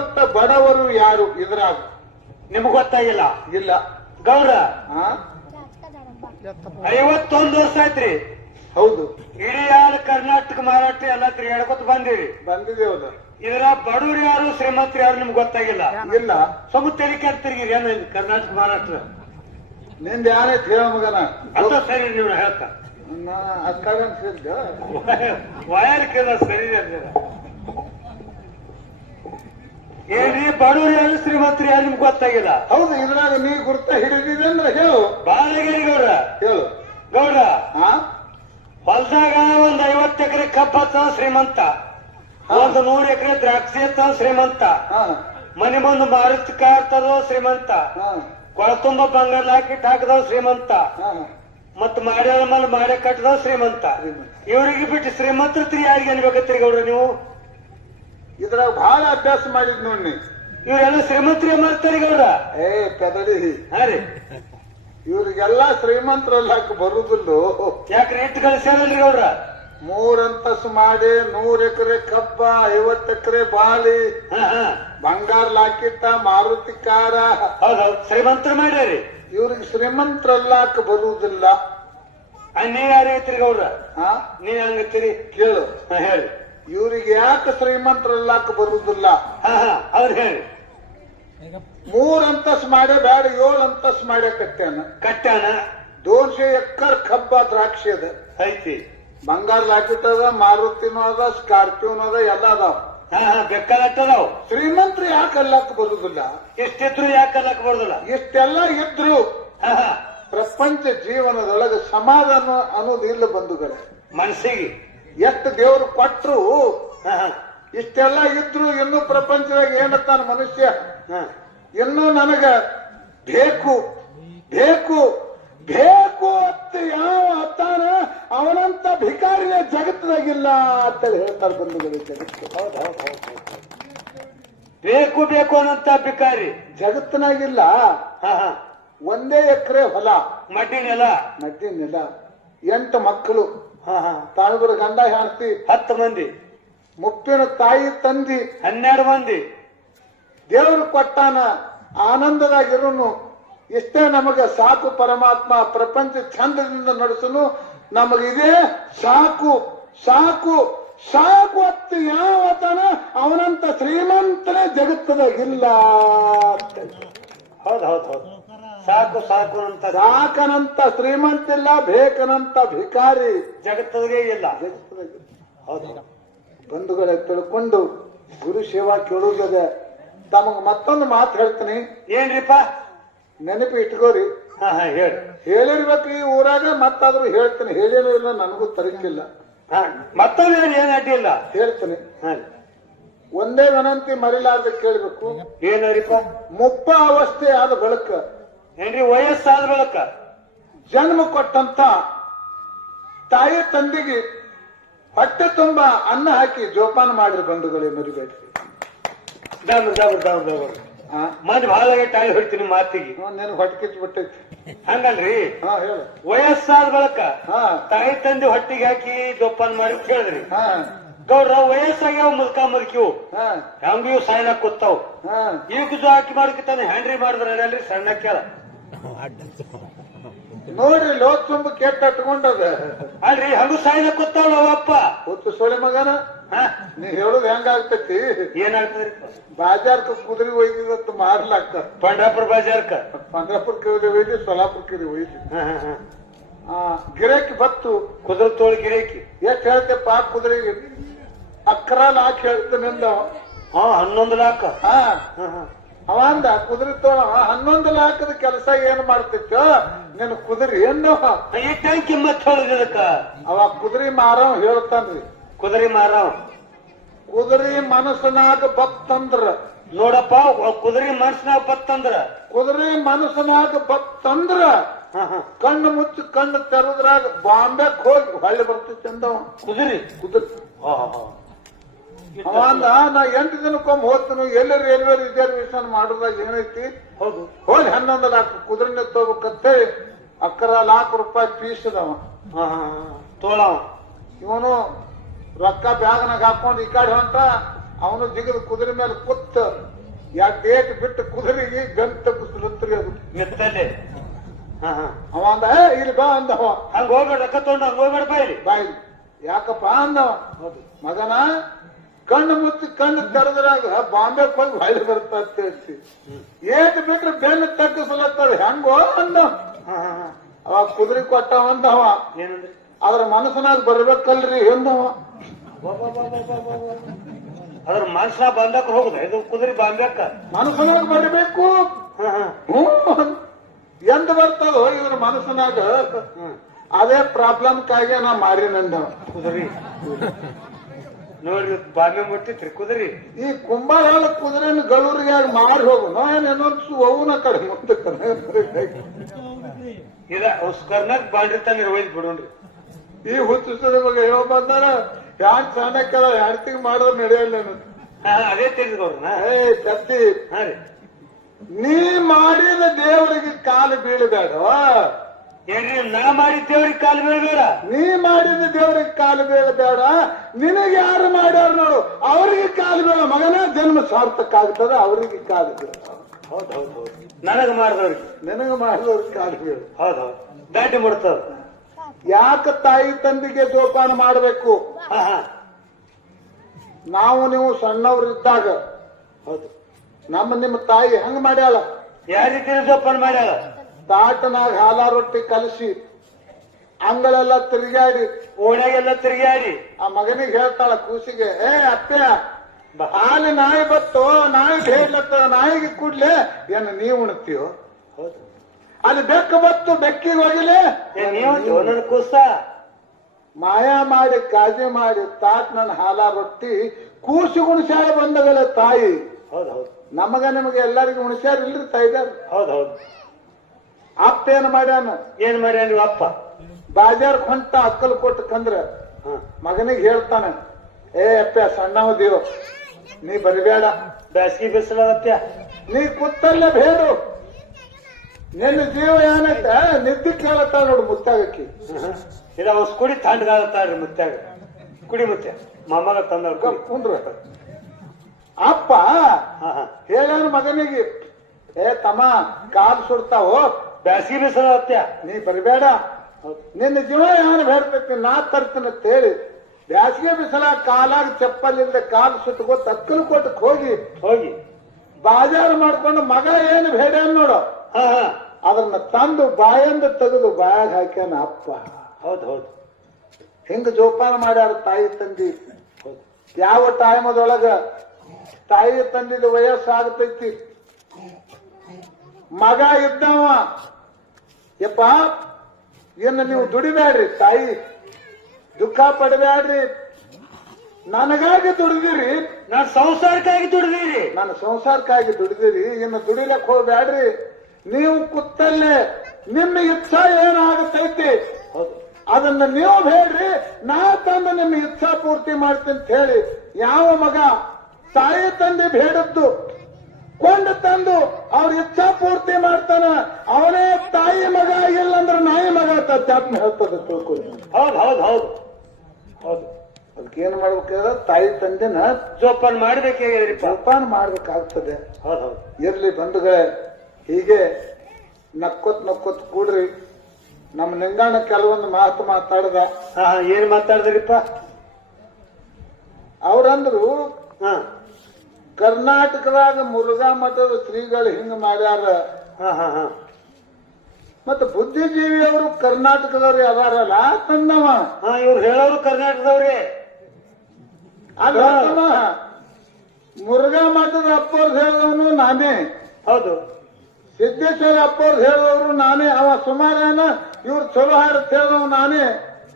ಶ್ರೀಮಂತ ಬಡವರು ಯಾರು ಇದ್ರಾಗ ನಿಮ್ಗೆ ಗೊತ್ತಾಗಿಲ್ಲ? ಇಲ್ಲ. ಗೌಡ ಹಾ 51 ವರ್ಷ ಆಯ್ತ್ರಿ. ಹೌದು, ಇಡೀ ಯಾರು ಕರ್ನಾಟಕ ಮಹಾರಾಷ್ಟ್ರ ಎಲ್ಲ ತಿರುಗಾಡ್ಕೊತ ಬಂದಿರಿ. ಬಂದಿದ್ದೇವಲ್ಲ. ಇದರ ಬಡವರು ಯಾರು ಶ್ರೀಮಂತರು ಯಾರು ನಿಮ್ಗೆ ಗೊತ್ತಾಗಿಲ್ಲ? ಇಲ್ಲ. ಸ್ವಲ್ಪ ತೆಲಿಕೆ ತಿರುಗಿರಿ ಏನು ಕರ್ನಾಟಕ ಮಹಾರಾಷ್ಟ್ರ ನಿಂದ ಯಾರೈತ್ ಹೇಳ ಮಗನ? ಅಂತ ಸರಿ ನೀವು ಹೇಳ್ತ ಅಕ್ಕಂತ ವಯರ್ ಕೇಳ ಸರಿ ಅಂದಿರ. ಏನ್ರಿ ಬಡವರು ಯಾರು ಶ್ರೀಮಂತರು ಯಾರು ನಿಮ್ಗೆ ಗೊತ್ತಾಗಿಲ್ಲ? ಹೌದು, ಇದ್ರಾಗ ನೀ ಗುರ್ತ ಹಿಡಿದಿದೆ ಅಂದ್ರೆ ಹೇಳು. ಬಾಳಗಿರಿ ಗೌಡ ಹೇಳು. ಗೌಡ ಹಾ ಹೊಲದಾಗ ಒಂದ್ 50 ಎಕರೆ ಕಬ್ಬ ಹತ್ತವ ಶ್ರೀಮಂತ, ಒಂದು 100 ಎಕರೆ ದ್ರಾಕ್ಷಿ ಹತ್ತವ ಶ್ರೀಮಂತ, ಹಾ ಮನೆ ಮುಂದೆ ಮಾರುತಿ ಕಾರ್ ತರೋ ಶ್ರೀಮಂತ, ಹಾ ಕೊಳ ತುಂಬ ಬಂಗಾರ ಹಾಕಿಟ್ಟು ಹಾಕದವ ಶ್ರೀಮಂತ, ಹಾ ಮತ್ ಮಾಡ್ಯಾಳ ಮೇಲೆ ಮಾಡೆ ಕಟ್ಟದವ ಶ್ರೀಮಂತ. ಇವ್ರಿಗೆ ಬಿಟ್ಟು ಶ್ರೀಮಂತರು ಯಾರಿಗೆ ಅನ್ಬೇಕತ್ರಿ ಗೌಡ್ರ ನೀವು? ಇದ್ರಾಗ ಬಹಳ ಅಭ್ಯಾಸ ಮಾಡಿದ್ ನೋಡಿ. ಇವ್ರೆಲ್ಲ ಶ್ರೀಮಂತರೇ ಮಾಡ್ತಾರೆ ಗೌಡ್ರ. ಕದಡಿ ಹಾ ರೀ, ಇವ್ರಿಗೆಲ್ಲಾ ಶ್ರೀಮಂತರಲ್ಲಾಕ ಬರುದಿಲ್ಲ. ಯಾಕ್ರಿ ಇಟ್ಟು ಕಳಿಸ್ಯಾರಲ್ರಿ ಗೌಡ್ರ? 3 ಅಂತಸ್ತು ಮಾಡಿ 100 ಎಕರೆ ಕಬ್ಬ, 50 ಎಕರೆ ಬಾಳಿ, ಬಂಗಾರ ಲಾಕಿಟ್ಟ, ಮಾರುತಿ ಕಾರ. ಹೌದೌದು, ಶ್ರೀಮಂತರು ಮಾಡ್ಯಾರಿ. ಇವ್ರಿಗೆ ಶ್ರೀಮಂತರಲ್ಲಾಕ ಬರುವುದಿಲ್ಲ. ನೀವ್ ಯಾರು ಐತ್ರಿ ಗೌಡ್ರ? ನೀವ್ ಹಂಗತ್ತೀರಿ ಕೇಳು. ಹೇಳಿ. ಇವ್ರಿಗೆ ಯಾಕೆ ಶ್ರೀಮಂತರಲ್ಲಾಕ ಬರುವುದಿಲ್ಲ? ಅವ್ರು ಹೇಳಿ. 3 ಅಂತಸ್ತು ಮಾಡಿ ಬೇಡ 7 ಅಂತಸ್ತು ಮಾಡ್ಯ ಕಟ್ಟಾನ 200 ಎಕರ್ ಕಬ್ಬ, ದ್ರಾಕ್ಷಿ ಅದ, ಐತಿ, ಬಂಗಾರ ಲಾಕಿಟ್ಟದ, ಮಾರುತಿನೂ ಅದ, ಸ್ಕಾರ್ಪಿಯೋನು ಅದ, ಎಲ್ಲ ಅದಾವ. ಬೆಕ್ಕದಟ್ಟದಾವ್. ಶ್ರೀಮಂತರು ಯಾಕೆ ಅಲ್ಲಾಕ ಬರುದಿಲ್ಲ? ಎಷ್ಟಿದ್ರು ಯಾಕೆ ಅಲ್ಲಕ್ ಬರುದಿಲ್ಲ? ಇಷ್ಟೆಲ್ಲ ಇದ್ರು ಪ್ರಪಂಚ ಜೀವನದೊಳಗೆ ಸಮಾಧಾನ ಅನ್ನೋದು ಇಲ್ಲ ಬಂಧುಗಳೇ. ಮನಸ್ಸಿಗೆ ಎಷ್ಟು ದೇವರು ಕೊಟ್ರು, ಇಷ್ಟೆಲ್ಲ ಇದ್ರು ಇನ್ನು ಪ್ರಪಂಚದಾಗ ಏನತ್ತಾನ ಮನುಷ್ಯ, ಇನ್ನು ನನಗ ಬೇಕು ಬೇಕು ಬೇಕು ಅಂತ ಯಾವ ಅತ್ತಾನ ಅವನಂತ ಭಿಕಾರಿಯ ಜಗತ್ತಿನಾಗಿಲ್ಲ ಅಂತೇಳಿ ಹೇಳ್ತಾರೆ ಬಂಧುಗಳು. ಜಗತ್ತು ಬೇಕು ಬೇಕು ಅನ್ನಂತ ಭಿಕಾರಿ ಜಗತ್ತಿನಾಗಿಲ್ಲ. ಒಂದೇ ಎಕರೆ ಹೊಲ, ಮಡ್ಡಿ ನೆಲ, 8 ಮಕ್ಕಳು, ತಾಳ್ಬರ ಗಂಡ ಹೆಂಡತಿ 10 ಮಂದಿ, ಮುಪ್ಪಿನ ತಾಯಿ ತಂದಿ 12 ಮಂದಿ. ದೇವರು ಕೊಟ್ಟಾನ, ಆನಂದದಾಗಿರುನು. ಇಷ್ಟೇ ನಮಗ ಸಾಕು ಪರಮಾತ್ಮ. ಪ್ರಪಂಚ ಚಂದದಿಂದ ನಡೆಸನು, ನಮಗಿದೇ ಸಾಕು ಸಾಕು ಸಾಕು ಅತ್ತ ಯಾವತನ ಅವನಂತ ಶ್ರೀಮಂತನೇ ಜಗತ್ತದಾಗಿಲ್ಲ. ಹೌದು, ಸಾಕು ಸಾಕು ಅಂತ ಸಾಕನಂತ ಶ್ರೀಮಂತಿಲ್ಲ, ಬೇಕನಂತ ಭಿಕಾರಿ ಜಗತ್ತದಾಗೆ ಇಲ್ಲ. ಹೌದು ಬಂಧುಗಳೇ, ತಿಳ್ಕೊಂಡು ಗುರು ಸೇವಾ ಕೇಳುವುದೇ. ತಮಗ ಮತ್ತೊಂದು ಮಾತು ಹೇಳ್ತೀನಿ, ಏನ್ರಿಪ್ಪ? ನೆನಪು ಇಟ್ಕೋರಿ. ಹೇಳಿ. ಹೇಳಿರ್ಬೇಕು ಈ ಊರಾಗ, ಮತ್ತಾದ್ರೂ ಹೇಳ್ತೀನಿ. ಹೇಳೇನೂ ಇಲ್ಲ, ನನಗೂ ತರಕಿಲ್ಲ. ಮತ್ತೊಂದು ಏನ್ ಅಡ್ಡಿ ಇಲ್ಲ, ಹೇಳ್ತೀನಿ. ಒಂದೇ ವಿನಂತಿ ಮರಿಲಾರ್ದ ಕೇಳ್ಬೇಕು. ಏನರಿಪ್ಪ? ಮುಪ್ಪ ಅವಸ್ಥೆ ಆದ ಬಳಿಕ, ಏನ್ರಿ ವಯಸ್ಸಾದ ಬಳಿಕ ಜನ್ಮ ಕೊಟ್ಟಂತ ತಾಯಿ ತಂದೆಗೆ ಹೊಟ್ಟೆ ತುಂಬಾ ಅನ್ನ ಹಾಕಿ ಜೋಪಾನ ಮಾಡಿರಿ ಬಂಧುಗಳೇ, ಮರಿಬೇಡ್ರಿ. ಮನ್ ಭಾಳ ಟಾಳಿ ಹೊಡ್ತೀನಿ ಮಾತಿಗೆ. ನೆನ್ ಹೊಟ್ಟೆ ಕಿಚ್ಬಿಟ್ಟೈತಿ. ಹಂಗಲ್ರಿ, ಹೇಳು. ವಯಸ್ಸಾದ ಬಳಿಕ ತಾಯಿ ತಂದೆ ಹೊಟ್ಟಿಗೆ ಹಾಕಿ ಜೋಪಾನ ಮಾಡಿ ಕೇಳಿದ್ರಿ. ಗೌಡ್ರ ವಯಸ್ಸಾಗ್ಯಾವ ಮುದುಕಿವು ಹೆಂಗಿವು ಸಾಯ್ಲಾಕ್ ಕೂತಾವ್. ಈಗ ಹಾಕಿ ಮಾಡ್ಕಿತಾನೆ ಹ್ಯಾಂಡ್ರಿ ಮಾಡಿದ್ರಲ್ರಿ ಸಣ್ಣ ಕೇಳ ನೋಡ್ರಿ, ಲೋಕ್ ತುಂಬ ಕೆಟ್ಟ ಅಟ್ಕೊಂಡದ ಅಲ್ರಿ. ಹಂಗು ಸಾಯ್ಲಾಕ್ ಕೂತಾವಲ್ಲ ಅವಪ್ಪ. ಹೊತ್ತು ಸೊಳೆ ಮಗನ, ನೀ ಹೇಳುದು ಹೆಂಗಾಗ್ತೈತಿ? ಏನಾಗ್ತದ್ರಿ? ಬಾಜಾರ್ಕ ಕುದುರೆ ಒಯ್ದಿದತ್ತು ಮಾರ್ಲಾಕ. ಪಂಡ್ರಾಪುರ ಬಾಜಾರ್ಕ, ಪಂಡ್ರಾಪುರ ಕೇಳಿ ಒಯ್ದಿ, ಸೊಲಾಪುರ ಕೇಳಿ ಒಯ್ದಿ. ಗಿರಾಕಿ ಬತ್ತು, ಕುದುರೆ ತೋಳು ಗಿರಾಕಿ. ಎಷ್ಟ್ ಹೇಳ್ತೇಪ್ಪ ಕುದುರೆಗೆ? 11 ಲಾಖ ಹೇಳ್ತಾನಿಂದ. 11 ಲಾಖ. ಅವಂದ ಕುದುರೆ ತೋಳ 11 ಲಾಖದ ಕೆಲಸ ಏನ್ ಮಾಡ್ತಿತ್ತು ನಿನ್ ಕುದುರೆ ಏನವ? ಇಟ್ಟಂಗ್ ಕಿಮ್ಮತ್ ಹೇಳಿದಕ್ಕ ಅವ ಕುದುರೆ ಮಾರವ್ ಹೇಳ್ತಾನ್ರಿ. ಕುದುರೆ ಮಾರವ್ ಕುದುರೆ ಮನಸ್ಸನಾಗ ಬತ್ತಂದ್ರ ನೋಡಪ್ಪ, ಕುದುರೆ ಮನಸ್ಸನಾಗ ಬತ್ತಂದ್ರ, ಕುದುರೆ ಮನಸ್ಸನಾಗ ಬತ್ತಂದ್ರ ಕಣ್ಣು ಮುಚ್ಚಿ ಕಣ್ಣು ತೆರದ್ರಾಗ ಬಾಂಬೆಕ್ ಹೋಗಿ ಹೊಳ್ಳಿ ಬರ್ತೈತಿ ಅಂದವ. ಕುದುರೆ ಅವಂದ ನಾ 8 ದಿನಕ್ಕೊಮ್ಮೆ ಹೋಗ್ತೀನಿ, ಎಲ್ಲಿ ರೈಲ್ವೆ ರಿಸರ್ವೇಶನ್ ಮಾಡೋದಾಗ ಏನೈತಿ, ಹೌದು ಹೋಗಿ 11 ಲಾಖ ಕುದುರೆನ ತಗೋಬೇಕಂತೇಳಿ 11 ಲಾಖ ರೂಪಾಯಿ ಫೀಸ್ ಅದಾವ. ತೋಳವ ಇವನು ರೊಕ್ಕ ಬ್ಯಾಗ್ನಾಗ ಹಾಕೊಂಡು ಈ ಕಡೆ ಹೊಂಟ, ಅವನು ಜಿಗದ ಕುದುರೆ ಮೇಲೆ ಕುತ್ತ ಡೇಟ್ ಬಿಟ್ಟು ಕುದುರೆಗೆ ಗಂಟ ತಪ್ಪಿಸ್ಲತ್ರಿ ಅದು ಮೆತ್ತಲ್ಲಿ ಅವ ಅಂದ ಇಲ್ಲಿ ಬಾ ಅಂದವ ಹಂಗ ಹೋಗ್ಬೇಡ ರೊಕ್ಕ ತಗೊಂಡು ಹಂಗ ಹೋಗ್ಬೇಡ ಬಾಯಿಲಿ ಬಾಯಿಲಿ ಯಾಕಪ್ಪ ಅಂದವ ಮಗನ ಕಣ್ಣು ಮುಚ್ಚಿ ಕಣ್ಣು ತೆರೆದ್ರಾಗ ಬಾಂಬೆ ಹೋಗಿ ಬಾಯಿಲಿ ಬರ್ತಾ ಅಂತ ಹೇಳ್ತಿ ಏಟ್ ಬಿಟ್ರೆ ಬೆನ್ನು ತಗ್ಗಿಸ್ಲತ್ತದ ಹೆಂಗೋ ಅಂದ ಅವಾಗ ಕುದುರೆ ಕೊಟ್ಟವ ಅಂದವ ಏನಂದ್ರಿ ಅದ್ರ ಮನಸ್ಸಿನಾಗ ಬರ್ಬೇಕಲ್ರಿ ಎಂದವ ಅದ್ರ ಮನ್ಸನ ಬಂದಕ್ ಹೋಗುದ ಇದು ಕುದುರೆ ಬಾಂಬೆಕ್ಕ ಮನಸ್ಸಿನಾಗ ಬರಬೇಕು ಎಂದ ಬರ್ತದೋ ಇದ್ರ ಮನಸ್ಸಿನಾಗ ಅದೇ ಪ್ರಾಬ್ಲಮ್ಕಾಗೆ ನಾ ಮಾರಿನಂದವ ಕುದುರೆ ನೋಡ್ರಿ ಬಾಂಬೆ ಮುಟ್ಟಿತ್ರಿ ಕುದುರೆ ಈ ಕುಂಬಾರ ಕುದುರೆನ ಗಳೂರಿಗೆ ಮಾರಿ ಹೋಗು ನಾನೇನೊಂದು ಅವನ ಕಡೆ ಮುಂದೆ ಇದ ಕರ್ನಾಕ್ ಬಾಂಡ್ರಿತಾನ ಒಯ್ದು ಬಿಡೋಣ್ರಿ ಈ ಹುಚ್ಚಿಸದ ಬಗ್ಗೆ ಹೇಳೋ ಬಂದಾರ ಯಾಕೆ ಸಣ್ಣಕ್ಕೆಲ್ಲ ಹೆಣ್ತಿಗೆ ಮಾಡೋದು ನಡೆಯಲ್ಲ ಅದೇ ತಿಳಿದ್ಕೊಡ್ರಣ ಏ ಕತ್ತಿ ಹಾ ರೀ ನೀ ಮಾಡಿದ ದೇವರಿಗೆ ಕಾಲು ಬೀಳಬೇಡ ಏನ್ರಿ ನಾ ಮಾಡಿದ್ದೇವ್ರಿಗೆ ಕಾಲು ಬೀಳ್ಬೇಡ ನೀ ಮಾಡಿದ ದೇವರಿಗೆ ಕಾಲು ಬೀಳಬೇಡ ನಿನಗೆ ಯಾರು ಮಾಡ್ಯಾರ ನೋಡು ಅವರಿಗೆ ಕಾಲು ಬೀಳ ಮಗನ ಜನ್ಮ ಸಾರ್ಥಕ ಆಗ್ತದ ಅವರಿಗೆ ಕಾಲು ಬೀಳ ಹೌದೌದು ನನಗ ಮಾಡಿದವ್ರಿಗೆ ನಿನಗೆ ಮಾಡಿದವ್ರಿಗೆ ಕಾಲು ಬೀಳ ಹೌದೌದು ದಾಟಿ ಮುಡ್ತದ ಯಾಕೆ ತಾಯಿ ತಂದೆಗೆ ಜೋಪಾನ ಮಾಡಬೇಕು ನಾವು ನೀವು ಸಣ್ಣವ್ರಿದ್ದಾಗ ಹೌದು ನಿಮ್ಮ ತಾಯಿ ಹಂಗ ಮಾಡ್ಯಾಳ ಯಾವ ರೀತಿ ಜೋಪಾನ ಮಾಡ್ಯಾಳ ತಾಟನಾಗ ಹಾಲ ರೊಟ್ಟಿ ಕಲಸಿ ಅಂಗಳೆಲ್ಲ ತಿರುಗಾಡಿ ಓಣ್ಯಾಗೆಲ್ಲ ತಿರುಗಾಡಿ ಆ ಮಗನಿಗೆ ಹೇಳ್ತಾಳ ಕೂಸಿಗೆ ಏ ಅತ್ತೆ ಹಾಲಿ ನಾಯಿ ಬತ್ತು ನಾಯಿ ಹೇಳತ್ತ ನಾಯಿಗೆ ಕೂಡ್ಲೆ ಏನು ನೀವು ಉಣ್ತೀಯೋ ಹೌದು ಅಲ್ಲಿ ಬೆಕ್ಕ ಬತ್ತು ಬೆಕ್ಕಿಗೆ ಹೋಗಿಲೆ ನೀವು ನನ್ನ ಕೂಸ ಮಾಯಾ ಮಾಡಿ ಕಾಜಿ ಮಾಡಿ ತಾಟ್ ನನ್ನ ಹಾಲ ರೊಟ್ಟಿ ಕೂಸಿ ಉಣಿಸ್ಯಾಳ ಬಂದಗಳ ತಾಯಿ ಹೌದೌದು ನಮಗ ನಿಮಗೆ ಎಲ್ಲರಿಗೂ ಉಣಿಸ್ಯಾರ ಇಲ್ರಿ ತಾಯಿದಾರ ಹೌದೌದು ಅಪ್ಪ ಏನ್ ಮಾಡ್ಯಾನ ಏನ್ ಮಾಡ್ಯಾನ ನೀವು ಅಪ್ಪ ಬಾಜಾರ್ ಹೊಂಟ ಅಕ್ಕಲ್ ಕೊಟ್ಟು ಕಂದ್ರ ಮಗನಿಗೆ ಹೇಳ್ತಾನೆ ಏ ಅಪ್ಪ ಸಣ್ಣವದೀವ್ ನೀ ಬರಬೇಡ ಬ್ಯಾಸಗಿ ಬಿಸಿಲತ್ಯ ನೀ ಕೂತಲ್ಲೇ ಬೇಡು ನಿನ್ನ ಜೀವ ಏನೈತ ನಿದ್ದೆ ಕೇಳತ್ತ ನೋಡು ಮುತ್ತಾಗಕ್ಕಿ ಇದ ಹೊಸ ಕುಡಿ ತಣ್ಣಗಾಗತ್ತಾಳ್ರಿ ಮುತ್ಯಾಗ ಕುಡಿ ಮುತ್ಯ ಮೊಮ್ಮಗ ತಂದವ್ರು ಕುಂಡ್ರ ಅಪ್ಪ ಹೇಳ್ಯಾನ ಮಗನಿಗೆ ಏ ತಮ್ಮ ಕಾಲು ಸುಡ್ತಾವೋ ಬ್ಯಾಸಗಿ ಬಿಸಿಲತ್ಯ ನೀ ಬರಬೇಡ ನಿನ್ನ ಜೀವ ಏನು ಬೇಡ್ಬೇಕು ನಾ ತರ್ತೀನಿ ಅಂತ ಹೇಳಿ ಬ್ಯಾಸಿಗೆ ಬಿಸಿಲ ಕಾಲಾಗ ಚಪ್ಪಲಿಂದ ಕಾಲು ಸುತ್ತಗೋ ತಕ್ಕಲು ಕೊಟ್ಟಕ್ ಹೋಗಿ ಬಾಜಾರು ಮಾಡ್ಕೊಂಡು ಮಗ ಏನು ಬೇಡ್ಯಾನ ನೋಡು ಅದನ್ನ ತಂದು ಬಾಯಿಂದ ತೆಗೆದು ಬಾಯಾಗ ಹಾಕ್ಯಾನ ಅಪ್ಪ ಹೌದೌದು ಹಿಂಗ ಜೋಪಾನ ಮಾಡ್ಯಾರ ತಾಯಿ ತಂದಿ ಯಾವ ಟೈಮದೊಳಗ ತಾಯಿ ತಂದಿದ ವಯಸ್ಸಾಗತೈತಿ ಮಗ ಇದ್ದವ ಯಪ್ಪ ಇನ್ನು ನೀವು ದುಡಿಬ್ಯಾಡ್ರಿ ತಾಯಿ ದುಃಖ ಪಡಬ್ಯಾಡ್ರಿ ನನಗಾಗಿ ದುಡಿದಿರಿ ನಾನ್ ಸಂಸಾರಕ್ಕಾಗಿ ದುಡಿದಿರಿ ನನ್ನ ಸಂಸಾರಕ್ಕಾಗಿ ದುಡಿದಿರಿ ಇನ್ನು ದುಡಿಲಕ್ ಹೋಗ್ಬ್ಯಾಡ್ರಿ ನೀವು ಕುತ್ತಲ್ಲೇ ನಿಮ್ಮ ಇಚ್ಛಾ ಏನಾಗತೈತಿ ಅದನ್ನ ನೀವು ಬೇಡ್ರಿ ನಾ ತಂದು ನಿಮ್ಮ ಇಚ್ಛಾ ಪೂರ್ತಿ ಮಾಡ್ತೀನಿ ಅಂತ ಹೇಳಿ ಯಾವ ಮಗ ತಾಯಿ ತಂದೆ ಬೇಡದ್ದು ಕೊಂಡು ತಂದು ಅವ್ರ ಇಚ್ಛಾ ಪೂರ್ತಿ ಮಾಡ್ತಾನ ಅವನೇ ತಾಯಿ ಮಗ ಇಲ್ಲಂದ್ರೆ ನಾಯಿ ಮಗ ಅಂತ ಚಾಪ್ನ ಹೇಳ್ತದೆ ತಿಳ್ಕೊಳ್ಳಿ ಹೌದು ಹೌದು ಹೌದು ಹೌದು ಅದಕ್ಕೇನ್ ಮಾಡ್ಬೇಕಾದ್ರೆ ತಾಯಿ ತಂದೆನ ಜೋಪಾನ ಮಾಡ್ಬೇಕಾಗ್ಯದ್ರಿ ಜೋಪಾನ ಮಾಡ್ಬೇಕಾಗ್ತದೆ ಹೌದು ಹೌದು ಇರ್ಲಿ ಬಂಧುಗಳೇ ಹೀಗೆ ನಕ್ಕೊತ್ ಕೂಡ್ರಿ ನಮ್ಮ ನಿಂಗಣ್ಣ ಕೆಲವೊಂದು ಮಾತು ಮಾತಾಡ್ದ ಏನ್ ಮಾತಾಡಿದ್ರಿಪ್ಪ ಅವ್ರಂದ್ರು ಕರ್ನಾಟಕದಾಗ ಮುರುಘಾ ಮಠದ ಶ್ರೀಗಳು ಹಿಂಗ ಮಾಡ್ಯಾರ ಮತ್ತ ಬುದ್ಧಿಜೀವಿಯವರು ಕರ್ನಾಟಕದವ್ರು ಅದಾರಲ್ಲ ತಂದವ ಇವ್ರು ಹೇಳೋರು ಕರ್ನಾಟಕದವ್ರಿ ಅಲ್ಲ ಮುರುಘಾ ಮಠದ ಅಪ್ಪವ್ರು ಹೇಳಿದವನು ನಾನೇ ಹೌದು ಸಿದ್ದೇಶ್ವರ ಅಪ್ಪವ್ರು ಹೇಳಿದವರು ನಾನೇ ಅವ ಸುಮಾರೇನ ಇವ್ರು ಚಲೋ ಹಾರತ್ ಹೇಳಿದವ್ ನಾನೇ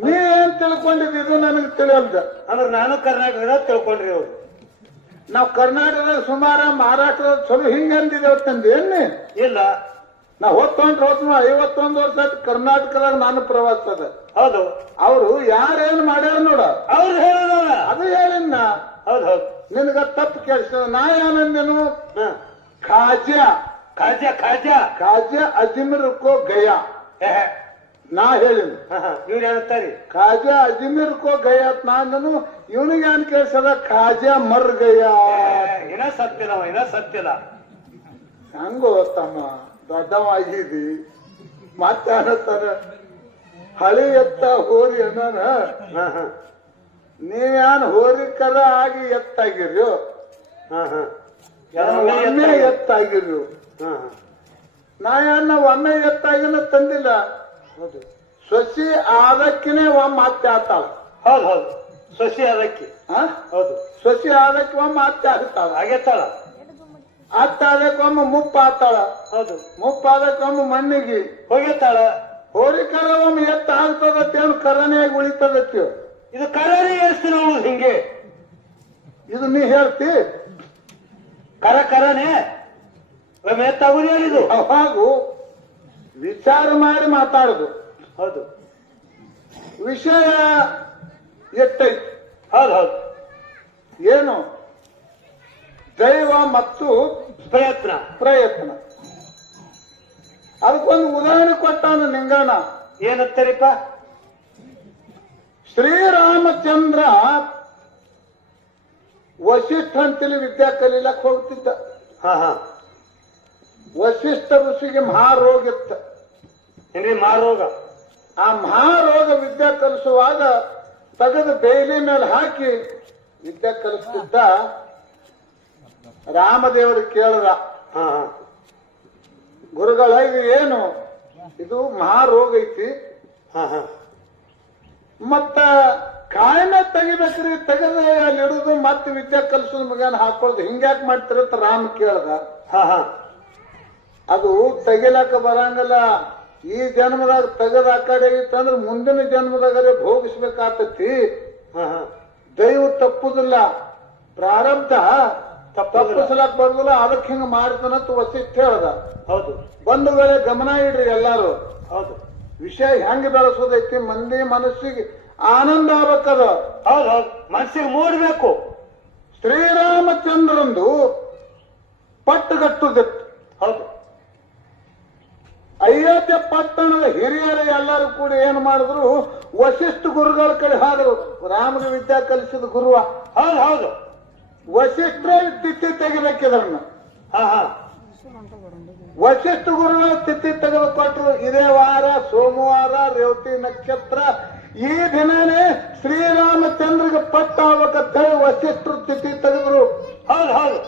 ನೀ ಏನ್ ತಿಳ್ಕೊಂಡಿದ್ದು ಇದು ನನಗೆ ತಿಳಿಯಲ್ದ ಅಂದ್ರೆ ನಾನು ಕರ್ನಾಟಕದಾಗ ತಿಳ್ಕೊಂಡ್ರಿ ಅವ್ರು ನಾವ್ ಕರ್ನಾಟಕದ ಸುಮಾರ ಮಹಾರಾಷ್ಟ್ರದ ಚಲೋ ಹಿಂಗ ಅಂದಿದ್ದೇವ್ ತಂದೆ ಏನಿ ಇಲ್ಲ ನಾವ್ ಹೊತ್ತೊಂಡ್ರೆ 51 ವರ್ಷ ಆಯ್ತು ಕರ್ನಾಟಕದಾಗ ನಾನು ಪ್ರವಾಸ ಅದ ಹೌದು ಅವರು ಯಾರೇನ್ ಮಾಡ್ಯಾರ ನೋಡ ಅವ್ರು ಹೇಳೋದಲ್ಲ ಅದು ಹೇಳಿನ ಹೌದು ಹೌದು ನಿನಗ ತಪ್ಪು ಕೇಳಿಸ್ತದ ನಾ ಏನಂದೇನು ಖಾಜಾ ಖಾಜಾ ಖಾಜಾ ಖಾಜಾ ಅಜ್ಮೀರ್ ಕೋ ಗಯಾ ನಾ ಹೇಳಿನ ಇವ್ರು ಹೇಳ್ತಾರೆ ಖಾಜಾ ಅಜ್ಮೀರ್ ಕೋ ಗಯಾ ನಾನು ಇವನಿಗೆ ಏನ್ ಕೇಳ್ಸದ ಖಾಜಾ ಮರ್ಗಯ್ಯ ಏನ ಸತ್ಯದ ಹಂಗೋ ತಮ್ಮ ದೊಡ್ಡವಾಗಿದಿ ಮತ್ತೆ ಅನ್ನತ್ತಾರ ಹಳಿ ಎತ್ತ ಹೋರಿ ಅನ್ನಾನ ನೀವ್ಯಾನ್ ಹೋರಿ ಕರ ಆಗಿ ಎತ್ತಾಗಿರ್ಯೋ ಒಮ್ಮೆ ಎತ್ತಾಗಿರ್ಯೋ ನಾ ಒಮ್ಮೆ ಎತ್ತಾಗಿನ ತಂದಿಲ್ಲ ಸೊಸಿ ಆದಕ್ಕಿನೇ ಒಮ್ಮ ಅತ್ತೆ ಆತಾಳ ಹೌದು ಸೊಸಿ ಅದಕ್ಕೆ ಹೌದು ಸೊಸಿ ಆದಕ್ಕೆ ಒಮ್ಮ ಅತ್ತೆ ಆಗ್ತಾಳ ಆಗೇತಾಳ ಅತ್ತ ಆದಕ್ಕೊಮ್ಮ ಮುಪ್ಪ ಆತಾಳ ಹೌದು ಮುಪ್ಪ ಆದಕ್ಕೊಮ್ಮ ಮಣ್ಣಿಗೆ ಹೋಗೇತಾಳ ಹೋರಿಕರ ಒಮ್ಮೆ ಎತ್ತ ಆಗ್ತದತ್ತೇನು ಕರನೆಯಾಗಿ ಉಳಿತದತ್ತೀವ ಇದು ಕರನೇ ಎಷ್ಟು ನೋಡುದು ಹಿಂಗೆ ಇದು ನೀ ಹೇಳ್ತಿ ಕರನೇ ಒಮ್ಮೆ ಎತ್ತಾಗುದು ಹೇಳಿದು ಹಾಗೂ ವಿಚಾರ ಮಾಡಿ ಮಾತಾಡುದು ಹೌದು ವಿಷಯ ಎತ್ತೈತಿ ಹೌದು ಏನು ದೈವ ಮತ್ತು ಪ್ರಯತ್ನ ಅದಕ್ಕೊಂದು ಉದಾಹರಣೆ ಕೊಟ್ಟಾನ ನಿಂಗಣ್ಣ ಏನತ್ತರಿಪ್ಪ ಶ್ರೀರಾಮಚಂದ್ರ ವಶಿಷ್ಠ ಅಂತೇಳಿ ವಿದ್ಯಾ ಕಲೀಲಕ್ ಹೋಗ್ತಿದ್ದ ವಶಿಷ್ಠ ಋಷಿಗೆ ಮಹಾರೋಗ ಇತ್ತ ಏನ್ರಿ ಮಹಾರೋಗ ಆ ಮಹಾರೋಗ ವಿದ್ಯಾ ಕಲಿಸುವಾಗ ತೆಗೆದು ಬೇಲಿ ಮೇಲೆ ಹಾಕಿ ವಿದ್ಯೆ ಕಲಿಸ್ತಿದ್ದ ರಾಮದೇವರಿಗೆ ಕೇಳಿದ ಗುರುಗಳ ಇದು ಏನು ಇದು ಮಹಾರೋಗ ಐತಿ ಮತ್ತ ಕಾಯಿಲೆ ತೆಗಿಬೇಕ್ರಿ ತೆಗೆದು ಅಲ್ಲಿ ಇಡುದು ಮತ್ತೆ ವಿದ್ಯೆ ಕಲಿಸೋದು ಮಗನ ಹಾಕೊಳ್ಳೋದು ಹಿಂಗ್ಯಾಕ್ ಮಾಡ್ತಿರತ್ತ ರಾಮ ಕೇಳ್ದ ಅದು ತೆಗಿಲಕ್ಕ ಬರಂಗಲ್ಲ ಈ ಜನ್ಮದಾಗ ತೆಗೆದ ಆ ಕಡೆ ಇತ್ತಂದ್ರೆ ಮುಂದಿನ ಜನ್ಮದಾಗ ಭೋಗಿಸ್ಬೇಕಾಗ್ತತಿ ದೈವ ತಪ್ಪುದಿಲ್ಲ ಪ್ರಾರಬ್ಧ ತಪ್ಪಿಸ್ಲಕ್ ಬರುದಿಲ್ಲ ಅದಕ್ಕೆ ಹಿಂಗ ಮಾಡ್ತಾನಂತ ವಸಿಷ್ಠ ಹೇಳ್ದ ಹೌದು ಬಂಧುಗಳೇ ಗಮನ ಇಡ್ರಿ ಎಲ್ಲಾರು ಹೌದು ವಿಷಯ ಹೆಂಗ್ ಬೆಳೆಸೋದೈತಿ ಮಂದಿ ಮನಸ್ಸಿಗೆ ಆನಂದ ಆಗ್ಬೇಕದ ಹೌದು ಮನಸ್ಸಿಗೆ ಮೂಡಬೇಕು ಶ್ರೀರಾಮಚಂದ್ರಂದು ಪಟ್ಟುಗಟ್ಟುದಿತ್ತು ಹೌದು ಅಯೋಧ್ಯೆ ಪಟ್ಟಣದ ಹಿರಿಯರು ಎಲ್ಲರೂ ಕೂಡ ಏನ್ ಮಾಡಿದ್ರು ವಶಿಷ್ಠ ಗುರುಗಳ ಕಡೆ ಹಾದ್ರು ರಾಮನ ವಿದ್ಯಾ ಕಲಿಸಿದ ಗುರುವ ಹೌದು ವಶಿಷ್ಠ ತಿಥಿ ತೆಗಿಬೇಕಿದ್ರನ್ನ ವಶಿಷ್ಠ ಗುರುಗಳ ತಿಥಿ ತೆಗೆದು ಕೊಟ್ಟರು ಇದೇ ವಾರ ಸೋಮವಾರ ರೇವತಿ ನಕ್ಷತ್ರ ಈ ದಿನನೇ ಶ್ರೀರಾಮಚಂದ್ರಿಗೆ ಪಟ್ಟ ಆಗ್ಬೇಕಂತ ಹೇಳಿ ವಶಿಷ್ಠರು ತಿಥಿ ತೆಗೆದ್ರು ಹೌದು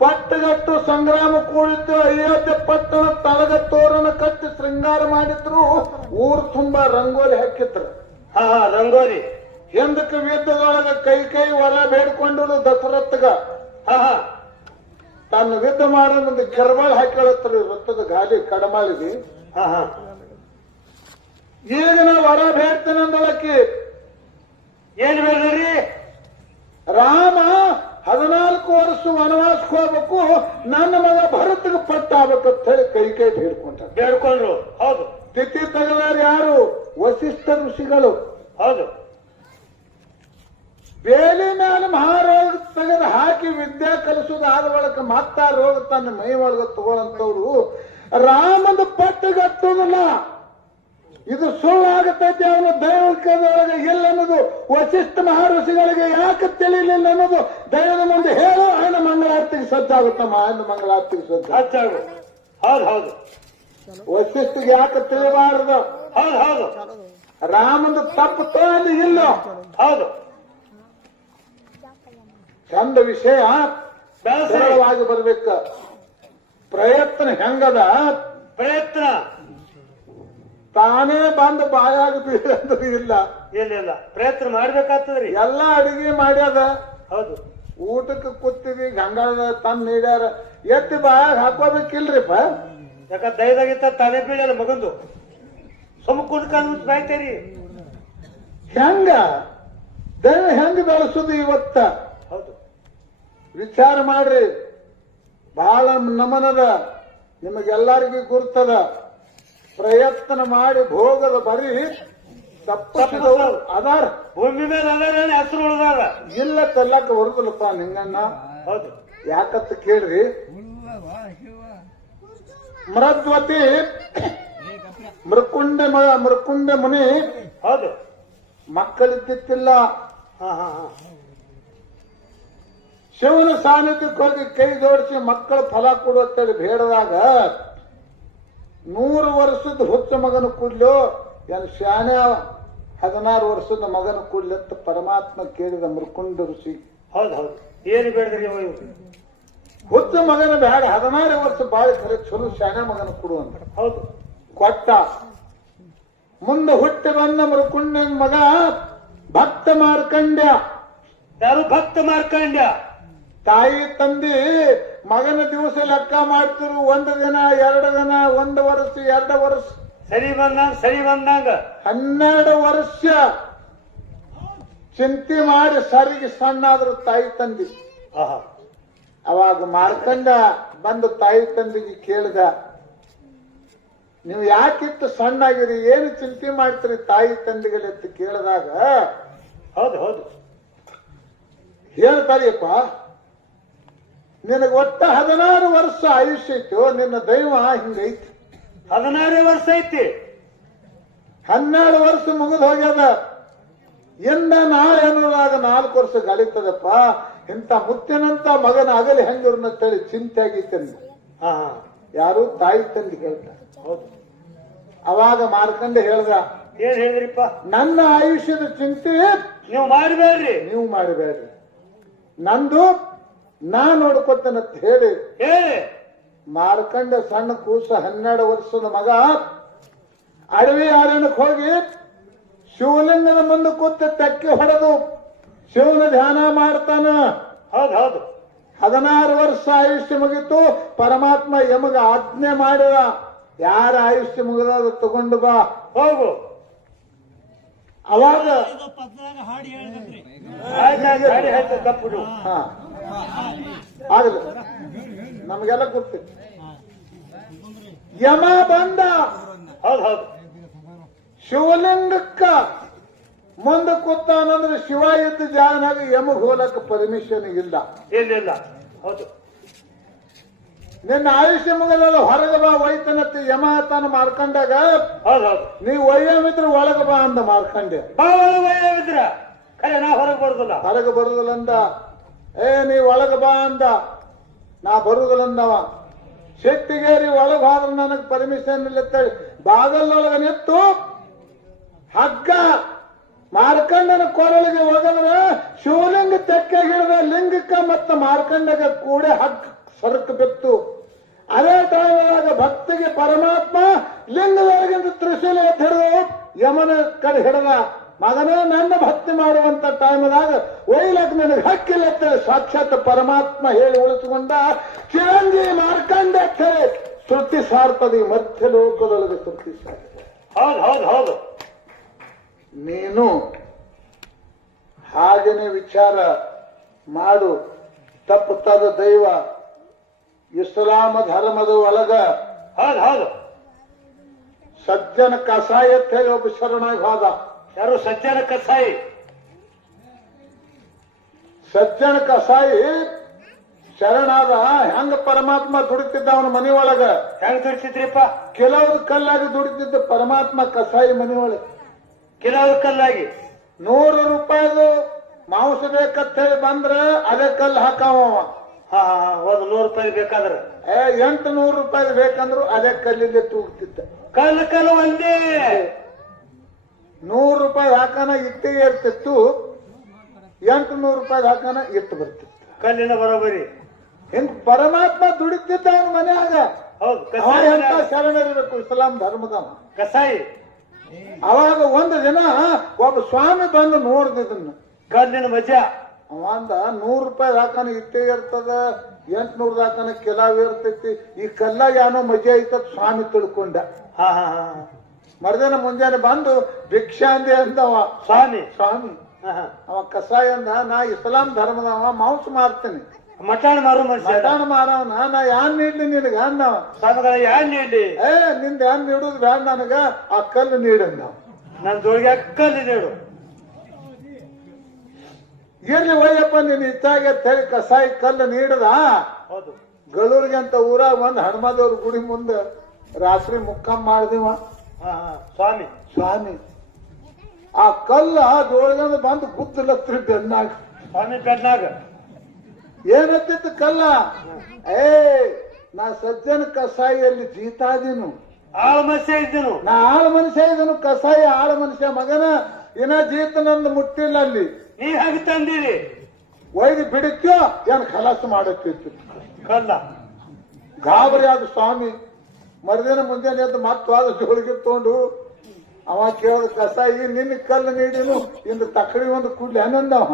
ಪಟ್ಟಗಟ್ಟು ಸಂಗ್ರಾಮ ಕೂಡಿದ್ದು ಅಯೋಧ್ಯೆ ಪಟ್ಟಣ ತಳಗ ತೋರಣ ಕಟ್ಟಿ ಶೃಂಗಾರ ಮಾಡಿದ್ರು ಊರು ತುಂಬಾ ರಂಗೋಲಿ ಹಾಕಿದ್ರು ರಂಗೋಲಿ ಎಂದಕ್ಕೆ ಯುದ್ಧದೊಳಗ ಕೈ ವರ ಬೇಡ್ಕೊಂಡು ದಶರಥಗ ತನ್ನ ಯುದ್ಧ ಮಾಡೋದೊಂದು ಕೆರಬಾಳ್ ಹಾಕಿಳತ್ರಿ ರಥದ ಗಾಲಿ ಕಡಮಾಳಿಗೆ ಈಗ ನಾ ವರ ಬೇಡ್ತೇನಂದಳಕ್ಕಿ ಏನ್ ಬೇಡ್ರಿ ರಾಮ 14 ವರ್ಷ ವನವಾಸಕ್ಕೆ ಹೋಗ್ಬೇಕು ನನ್ನ ಮಗ ಭರತಗೆ ಪಟ್ಟ ಆಗ್ಬೇಕಂತ ಹೇಳಿ ಕೈ ಬೇಡ್ಕೊಂಡ್ರು ಹೌದು ತಿಥಿ ತೆಗೆದಾರ ಯಾರು ವಶಿಷ್ಠ ಋಷಿಗಳು ಹೌದು ಬೇಲಿ ಮೇಲೆ ಮಹಾರೋಗ ತೆಗೆದು ಹಾಕಿ ವಿದ್ಯೆ ಕಲಿಸೋದು ಆದ ಒಳಕ ಮತ್ತ ರೋಗ ತನ್ನ ಮೈ ಒಳಗ ತಗೊಳ್ಳಂತವ್ರು ರಾಮನ ಪಟ್ಟಗಟ್ಟೋದಿಲ್ಲ ಇದು ಸುಳ್ಳಾಗತೈತಿ ಅವನು ದೈವದೊಳಗೆ ಇಲ್ಲ ಅನ್ನೋದು ವಶಿಷ್ಠ ಮಹರ್ಷಿಗಳಿಗೆ ಯಾಕೆ ತಿಳಿಲಿಲ್ಲ ಅನ್ನೋದು ದೈವದ ಮುಂದೆ ಹೇಳು ఆయన ಮಂಗಳಾರತಿಗೆ ಸಜ್ಜಾಗುತ್ತಮ್ಮ ఆయన ಮಂಗಳಾರತಿಗೆ ಹೌದು ವಶಿಷ್ಠಿಗೆ ಯಾಕೆ ತಿಳಿಬಾರದು ಹೌದು ರಾಮನ ತಪ್ಪು ತೋಲಿ ಇಲ್ಲ ಹೌದು ಚಂದ ವಿಷಯ ಸರಳವಾಗಿ ಬರ್ಬೇಕ ಪ್ರಯತ್ನ ಹೆಂಗದ ಪ್ರಯತ್ನ ತಾನೇ ಬಂದು ಬಾಯಾಗ ಬೀಳಂದ್ರೆ ಇಲ್ಲ ಪ್ರಯತ್ನ ಮಾಡ್ಬೇಕಾಗ್ತದ್ರಿ ಎಲ್ಲ ಅಡಿಗೆ ಮಾಡ್ಯಾದ ಹೌದು ಊಟಕ್ಕೆ ಕೂತಿವಿ ಗಂಗಾದ ತಂದ್ ನೀಡ್ಯಾರ ಎತ್ತಿ ಬಾಯಾಗ ಹಾಕೋಬೇಕಿಲ್ರಿಪ್ಪ ಯಾಕ ದಯದಾಗಿತ್ತ ತಾನೇ ಬೀಳಲ್ಲ ಮಗಂದು ಸುಮ್ಮ ಕುಡ್ಕೊಂಡು ಬಾಯ್ತೇರಿ ಹೆಂಗ ದೈವ ಹೆಂಗ ಬೆಳೆಸುದು ಇವತ್ತ ಹೌದು ವಿಚಾರ ಮಾಡ್ರಿ ಬಹಳ ನಮನದ ನಿಮಗೆಲ್ಲರಿಗೂ ಗುರ್ತದ ಪ್ರಯತ್ನ ಮಾಡಿ ಭೋಗದ ಬರೀ ತಪ್ಪಿಸಿದವರು ಅದಾರ ಭೂಮಿ ಮೇಲೆ ಅದಾರ ಹೆಸರು ಉಳಿದಾರ ಇಲ್ಲ ತಲ್ಲಕ ಬರುದಿಲ್ಲಪ್ಪ ನಿಂಗಣ್ಣ ಹೌದು ಯಾಕಂತ ಕೇಳ್ರಿ ಮೃದ್ವತಿ ಮೃಕುಂಡ ಮುನಿ ಹೌದು ಮಕ್ಕಳಿದ್ದಿತ್ತಿಲ್ಲ. ಹಾ ಹಾ ಹಾ ಶಿವನ ಸಾನ್ನಿಧ್ಯಕ್ಕೆ ಹೋಗಿ ಕೈ ಜೋಡಿಸಿ ಮಕ್ಕಳ ಫಲ ಕೊಡು ಅಂತೇಳಿ ಬೇಡದಾಗ 100 ವರ್ಷದ ಹುಚ್ಚ ಮಗನ ಕೂಡ್ಲು ಏನು ಶಾನೆ 16 ವರ್ಷದ ಮಗನ ಕೂಡ್ಲತ್ತ ಪರಮಾತ್ಮ ಕೇಳಿದ ಮುರ್ಕೊಂಡ ಋಷಿ. ಹೌದು ಹೌದು ಏನು ಬೇಡದ್ರಿ ಹುಚ್ಚ ಮಗನ ಬೇಡ 16 ವರ್ಷ ಬಾಳಿ ಖರೆ ಚಲೋ ಶಾನೆ ಮಗನ ಕೊಡು ಅಂತ. ಹೌದು ಕೊಟ್ಟ. ಮುಂದೆ ಹುಟ್ಟಿ ಬಂದ ಮುರ್ಕೊಂಡ ಮಗ ಭಕ್ತ ಮಾರ್ಕಂಡ್ಯ. ಯಾರು ಭಕ್ತ ಮಾರ್ಕಂಡ್ಯ. ತಾಯಿ ತಂದಿ ಮಗನ ದಿವಸ ಲೆಕ್ಕ ಮಾಡ್ತಿರು. 1 ದಿನ 2 ದಿನ 1 ವರ್ಷ 2 ವರ್ಷ ಸರಿ ಬಂದಂಗ 12 ವರ್ಷ ಚಿಂತೆ ಮಾಡಿ ಸರಿಗೆ ಸಣ್ಣಾದ್ರು ತಾಯಿ ತಂದಿ. ಆಹಾ ಅವಾಗ ಮಾರ್ಕಂಡ ಬಂದು ತಾಯಿ ತಂದಿಗೆ ಕೇಳಿದ, ನೀವು ಯಾಕಿತ್ತು ಸಣ್ಣಾಗಿರಿ, ಏನು ಚಿಂತೆ ಮಾಡ್ತೀರಿ ತಾಯಿ ತಂದಿಗಳೆತ್ತ ಕೇಳಿದಾಗ ಹೌದು ಹೌದು ಹೇಳ್ತಾರಿಯಪ್ಪ, ನಿನಗೆ ಒಟ್ಟ 16 ವರ್ಷ ಆಯುಷ್ಯ ಇತ್ತು, ನಿನ್ನ ದೈವ ಹಿಂಗೈತಿ. 16 ವರ್ಷ ಐತಿ. 12 ವರ್ಷ ಮುಗಿದು ಹೋಗ್ಯದ. ಎಂದ ನಾಳೆ ಅನ್ನೋದಾಗ 4 ವರ್ಷ ಗಳಿತದಪ್ಪ. ಇಂಥ ಮುತ್ತಿನಂತ ಮಗನ ಅಗಲಿ ಹೆಂಗವ್ರನ್ನ ತಳಿ ಚಿಂತೆ ಆಗೈತೆ. ಹಾ ಯಾರು ತಾಯಿ ತಂದೆ ಹೇಳ್ತಾರೆ. ಹೌದು. ಅವಾಗ ಮಾರ್ಕಂಡ ಹೇಳ್ದ, ಏನ್ ಹೇಳಿದ್ರಿಪ್ಪ, ನನ್ನ ಆಯುಷ್ಯದ ಚಿಂತೆ ನೀವು ಮಾಡಬೇಡ್ರಿ, ನೀವು ಮಾಡಬೇಡ್ರಿ, ನಂದು ನಾ ನೋಡ್ಕೊತೇನಂತ ಹೇಳಿ ಮಾರ್ಕಂಡ ಸಣ್ಣ ಕೂಸ 12 ವರ್ಷದ ಮಗ ಅಡವಿ ಆರಣ್ಯಕ್ಕೆ ಹೋಗಿ ಶಿವಲಿಂಗದ ಮುಂದೆ ಕೂತ ತೆಕ್ಕೆ ಹೊಡೆದು ಶಿವನ ಧ್ಯಾನ ಮಾಡ್ತಾನ. ಹೌದು ಹೌದು 16 ವರ್ಷ ಆಯುಷ್ಯ ಮುಗಿತು. ಪರಮಾತ್ಮ ಯಮಗ ಆಜ್ಞೆ ಮಾಡಿದ, ಯಾರ ಆಯುಷ್ಯ ಮುಗಿದ ತಗೊಂಡು ಬಾ ಹೋಗು. ಅವಾಗ ತಪ್ಪುಡು ಆಗದು ನಮಗೆಲ್ಲ ಗೊತ್ತಿತ್ತು. ಯಮ ಬಂದ. ಹೌದು ಹೌದು ಶಿವಲಿಂಗಕ್ಕ ಮುಂದೆ ಕೂತಾನಂದ್ರೆ ಶಿವ ಇದ್ದ ಜಾಗನಾಗ ಯಮಗ್ ಹೋಲಕ್ಕೆ ಪರ್ಮಿಷನ್ ಇಲ್ಲ. ಏನಿಲ್ಲ. ಹೌದು ನಿನ್ನ ಆಯುಷ್ಯ ಮುಗಿದ ಹೊರಗೆ ಬಾ ಒಯ್ತನತ್ತೆ ಯಮ ತಾನ ಮಾರ್ಕಂಡಾಗ. ಹೌದು ಹೌದು ನೀವು ಒಯ್ಯಮಿದ್ರೆ ಒಳಗೆ ಬಾ ಅಂದ ಮಾರ್ಕಂಡೆ. ಇದ್ರ ಖರೆ ನಾ ಹೊರಗೆ ಬರುದಿಲ್ಲ. ಹೊರಗೆ ಬರುದಿಲ್ಲ ಅಂದ. ನೀ ಒಳಗೆ ಬಾ ಅಂದ. ನಾ ಬರುದಿಲ್ಲ ಅಂದವ. ಶೆಟ್ಟಿಗೇರಿ ಒಳಗೆ ಹೋದ್ರೆ ನನಗೆ ಪರ್ಮಿಷನ್ ಇಲ್ಲ ಅಂತೇಳಿ ಬಾಗಲೊಳಗೆ ನಿಂತು ಹಗ್ಗ ಮಾರ್ಕಂಡನ ಕೊರಳಿಗೆ ಹೋಗದ್ರೆ ಶಿವಲಿಂಗ ತೆಕ್ಕೆ ಹಿಡಿದ ಲಿಂಗಕ್ಕ ಮತ್ತು ಮಾರ್ಕಂಡಗ ಕೂಡ ಹಗ್ಗ ಸರಕು ಬಿತ್ತು. ಅದೇ ಟೈಮ್ದಾಗ ಭಕ್ತಿಗೆ ಪರಮಾತ್ಮ ಲಿಂಗದೊಳಗಿಂದ ತ್ರಿಶೂಲ ಹಿಡಿದು ಯಮನ ಕಡೆ ಹಿಡಿದ. ಮಗನೇ ನನ್ನ ಭಕ್ತಿ ಮಾಡುವಂತ ಟೈಮ್ದಾಗ ಒಯ್ಲಕ್ ನನಗೆ ಹಕ್ಕಿಲ್ಲ ಅಂತೇಳಿ ಸಾಕ್ಷಾತ್ ಪರಮಾತ್ಮ ಹೇಳಿ ಉಳಿಸಿಕೊಂಡ. ಚಿರಂಜೀವಿ ಮಾರ್ಕಂಡ ಶ್ರುತಿ ಸಾರ್ತದೆ, ಮಧ್ಯ ಲೋಕದೊಳಗೆ ಶ್ರುತಿ ಸಾರ್ತದೆ. ಹೌದು ಹೌದು ಹೌದು ನೀನು ಹಾಗೇನೆ ವಿಚಾರ ಮಾಡು. ತಪ್ಪುತ್ತಾದ ದೈವ ಇಸ್ಲಾಮ ಧರ್ಮದ ಒಳಗ ಹೌದು ಹೌದು ಸಜ್ಜನ ಕಸಾಯ ಅಂತ ಹೇಳಿ ಒಬ್ಬ ಶರಣಾಗಿ ಹೋದ. ಯಾರು ಸಜ್ಜನ ಕಸಾಯಿ. ಸಜ್ಜನ ಕಸಾಯಿ ಶರಣಾದ. ಹೆಂಗ ಪರಮಾತ್ಮ ದುಡಿತಿದ್ದ ಅವನ ಮನೆ ಒಳಗ. ಹೆಂಗ್ ದುಡಿತಿದ್ರಿಪ್ಪ? ಕೆಲವ್ರು ಕಲ್ಲಾಗಿ ದುಡಿತಿದ್ದ ಪರಮಾತ್ಮ ಕಸಾಯಿ ಮನೆ ಒಳಗೆ. ಕೆಲವ್ರು ಕಲ್ಲಾಗಿ 100 ರೂಪಾಯಿದು ಮಾಂಸ ಬೇಕಂತ ಹೇಳಿ ಬಂದ್ರೆ ಅದೇ ಕಲ್ಲು ಹಾಕಾವ. ಹಾ ಹಾ ಒಂದು 100 ರೂಪಾಯಿ ಬೇಕಾದ್ರೆ 800 ರೂಪಾಯಿ ಬೇಕಂದ್ರು ಅದೇ ಕಲ್ಲಿಂದ ತೂಗ್ತಿದ್ದ. ಕಲ್ಲು ಒಂದೇ. 100 ರೂಪಾಯಿ ಹಾಕನ ಇಟ್ಟಿಗೆ ಇರ್ತಿತ್ತು, 800 ರೂಪಾಯಿ ಹಾಕನ ಇಟ್ಟು ಬರ್ತಿತ್ತು. ಕಲ್ಲಿನ ಬರೋಬರಿ. ಹಿಂಗ್ ಪರಮಾತ್ಮ ದುಡಿತಿದ್ದ ಅವನ ಮನೆಯಾಗ. ಹೌದು ಎಂತ ಶರಣರಿರ್ಬೇಕು ಇಸ್ಲಾಂ ಧರ್ಮದ ಕಸಾಯಿ. ಅವಾಗ ಒಂದು ದಿನ ಒಬ್ಬ ಸ್ವಾಮಿ ಬಂದು ನೋಡ್ದಿದ್ದನ್ನ ಕಲ್ಲಿನ ಮಜಾ. ಅವಂದ 100 ರೂಪಾಯಿ ಹಾಕನ ಇಟ್ಟೆ ಇರ್ತದ, 800 ಹಾಕನ ಕೆಲವ್ ಇರ್ತೈತಿ. ಈ ಕಲ್ಲಾಗ ಏನೋ ಮಜಾ ಐತದ ಸ್ವಾಮಿ ತಿಳ್ಕೊಂಡ. ಹಾ ಹಾ ಹಾ ಮರ್ದಿನ ಮುಂಜಾನೆ ಬಂದು ಭಿಕ್ಷಾ ಅಂದೆ ಅಂದವ ಸ್ವಾಮಿ. ಅವ ಕಸಾಯ ಅಂದ, ನಾ ಇಸ್ಲಾಂ ಧರ್ಮದವ, ಮಾಂಸ ಮಾರ್ತೀನಿ, ಮಟಾಣ ಮಾರು ಮನುಷ್ಯ, ಮಟಾಣ ಮಾರವನ, ನಾ ಯಾನ್ ನೀಡ್ಲಿ ನಿನಗ ಅಂದವ. ಸ್ವಾಮಿಗಳ ಯಾನ್ ನೀಡ್ಲಿ? ನಿಂದ ಯಾನ್ ನೀಡುದು ಬ್ಯಾಡ ನನಗ, ಆ ಕಲ್ಲು ನೀಡಂದವ. ನನ್ ಜೋಳಿಗೆ ಕಲ್ಲು ನೀಡು. ಇರ್ಲಿ ಒಯ್ಯಪ್ಪ ನೀನ್ ಇತ್ತಾಗೆ ತಳಿ ಕಸಾಯಿ ಕಲ್ಲು ನೀಡದ. ಹೌದು ಗಳೂರಿಗೆ ಅಂತ ಊರಾಗ ಬಂದ್ ಹನುಮದವ್ರ ಗುಡಿ ಮುಂದೆ ರಾತ್ರಿ ಮುಕ್ಕಂ ಮಾಡಿದಿವ ಸ್ವಾಮಿ. ಸ್ವಾಮಿ ಆ ಕಲ್ಲ ಜೋಳದಿಂದ ಬಂದು ಗುದ್ದಲತ್ರಿ ಬೆನ್ನಾಗ. ಸ್ವಾಮಿ ಬೆನ್ನಾಗ ಏನತ್ತಿತ್ತು ಕಲ್ಲ? ಏ ನಾ ಸಜ್ಜನ ಕಸಾಯಿಯಲ್ಲಿ ಜೀತಾದೀನು, ಆಳ ಮನುಷ್ಯ ಇದ್ದೀನು. ನಾ ಆಳ ಮನುಷ್ಯ ಇದನು, ಕಸಾಯಿ ಆಳ ಮನುಷ್ಯ ಮಗನ. ಇನ್ನ ಜೀತ ನಂದು ಮುಟ್ಟಿಲ್ಲ ಅಲ್ಲಿ. ನೀ ಹಾಗೆ ತಂದಿರಿ, ಒಯ್ದು ಬಿಡುತ್ತೋ ಏನ್ ಖಲಾಸ ಮಾಡತ್ತಿತ್ತು ಕಲ್ಲ. ಗಾಬರಿ ಆದ ಸ್ವಾಮಿ. ಮರುದಿನ ಮುಂಜಾನೆ ಎದ್ದು ಮತ್ತವಾದ ಜೋಳಿಗೆ ತಗೊಂಡು ಅವ ಕೇಳಿದ ಕಸಾಯಿ ನಿನ್ನ ಕಲ್ಲು ನೀಡಿನು ಇಂದು ತಕ್ಕಡಿ ಒಂದು ಕೂಡ್ಲಿ ಆನಂದವ.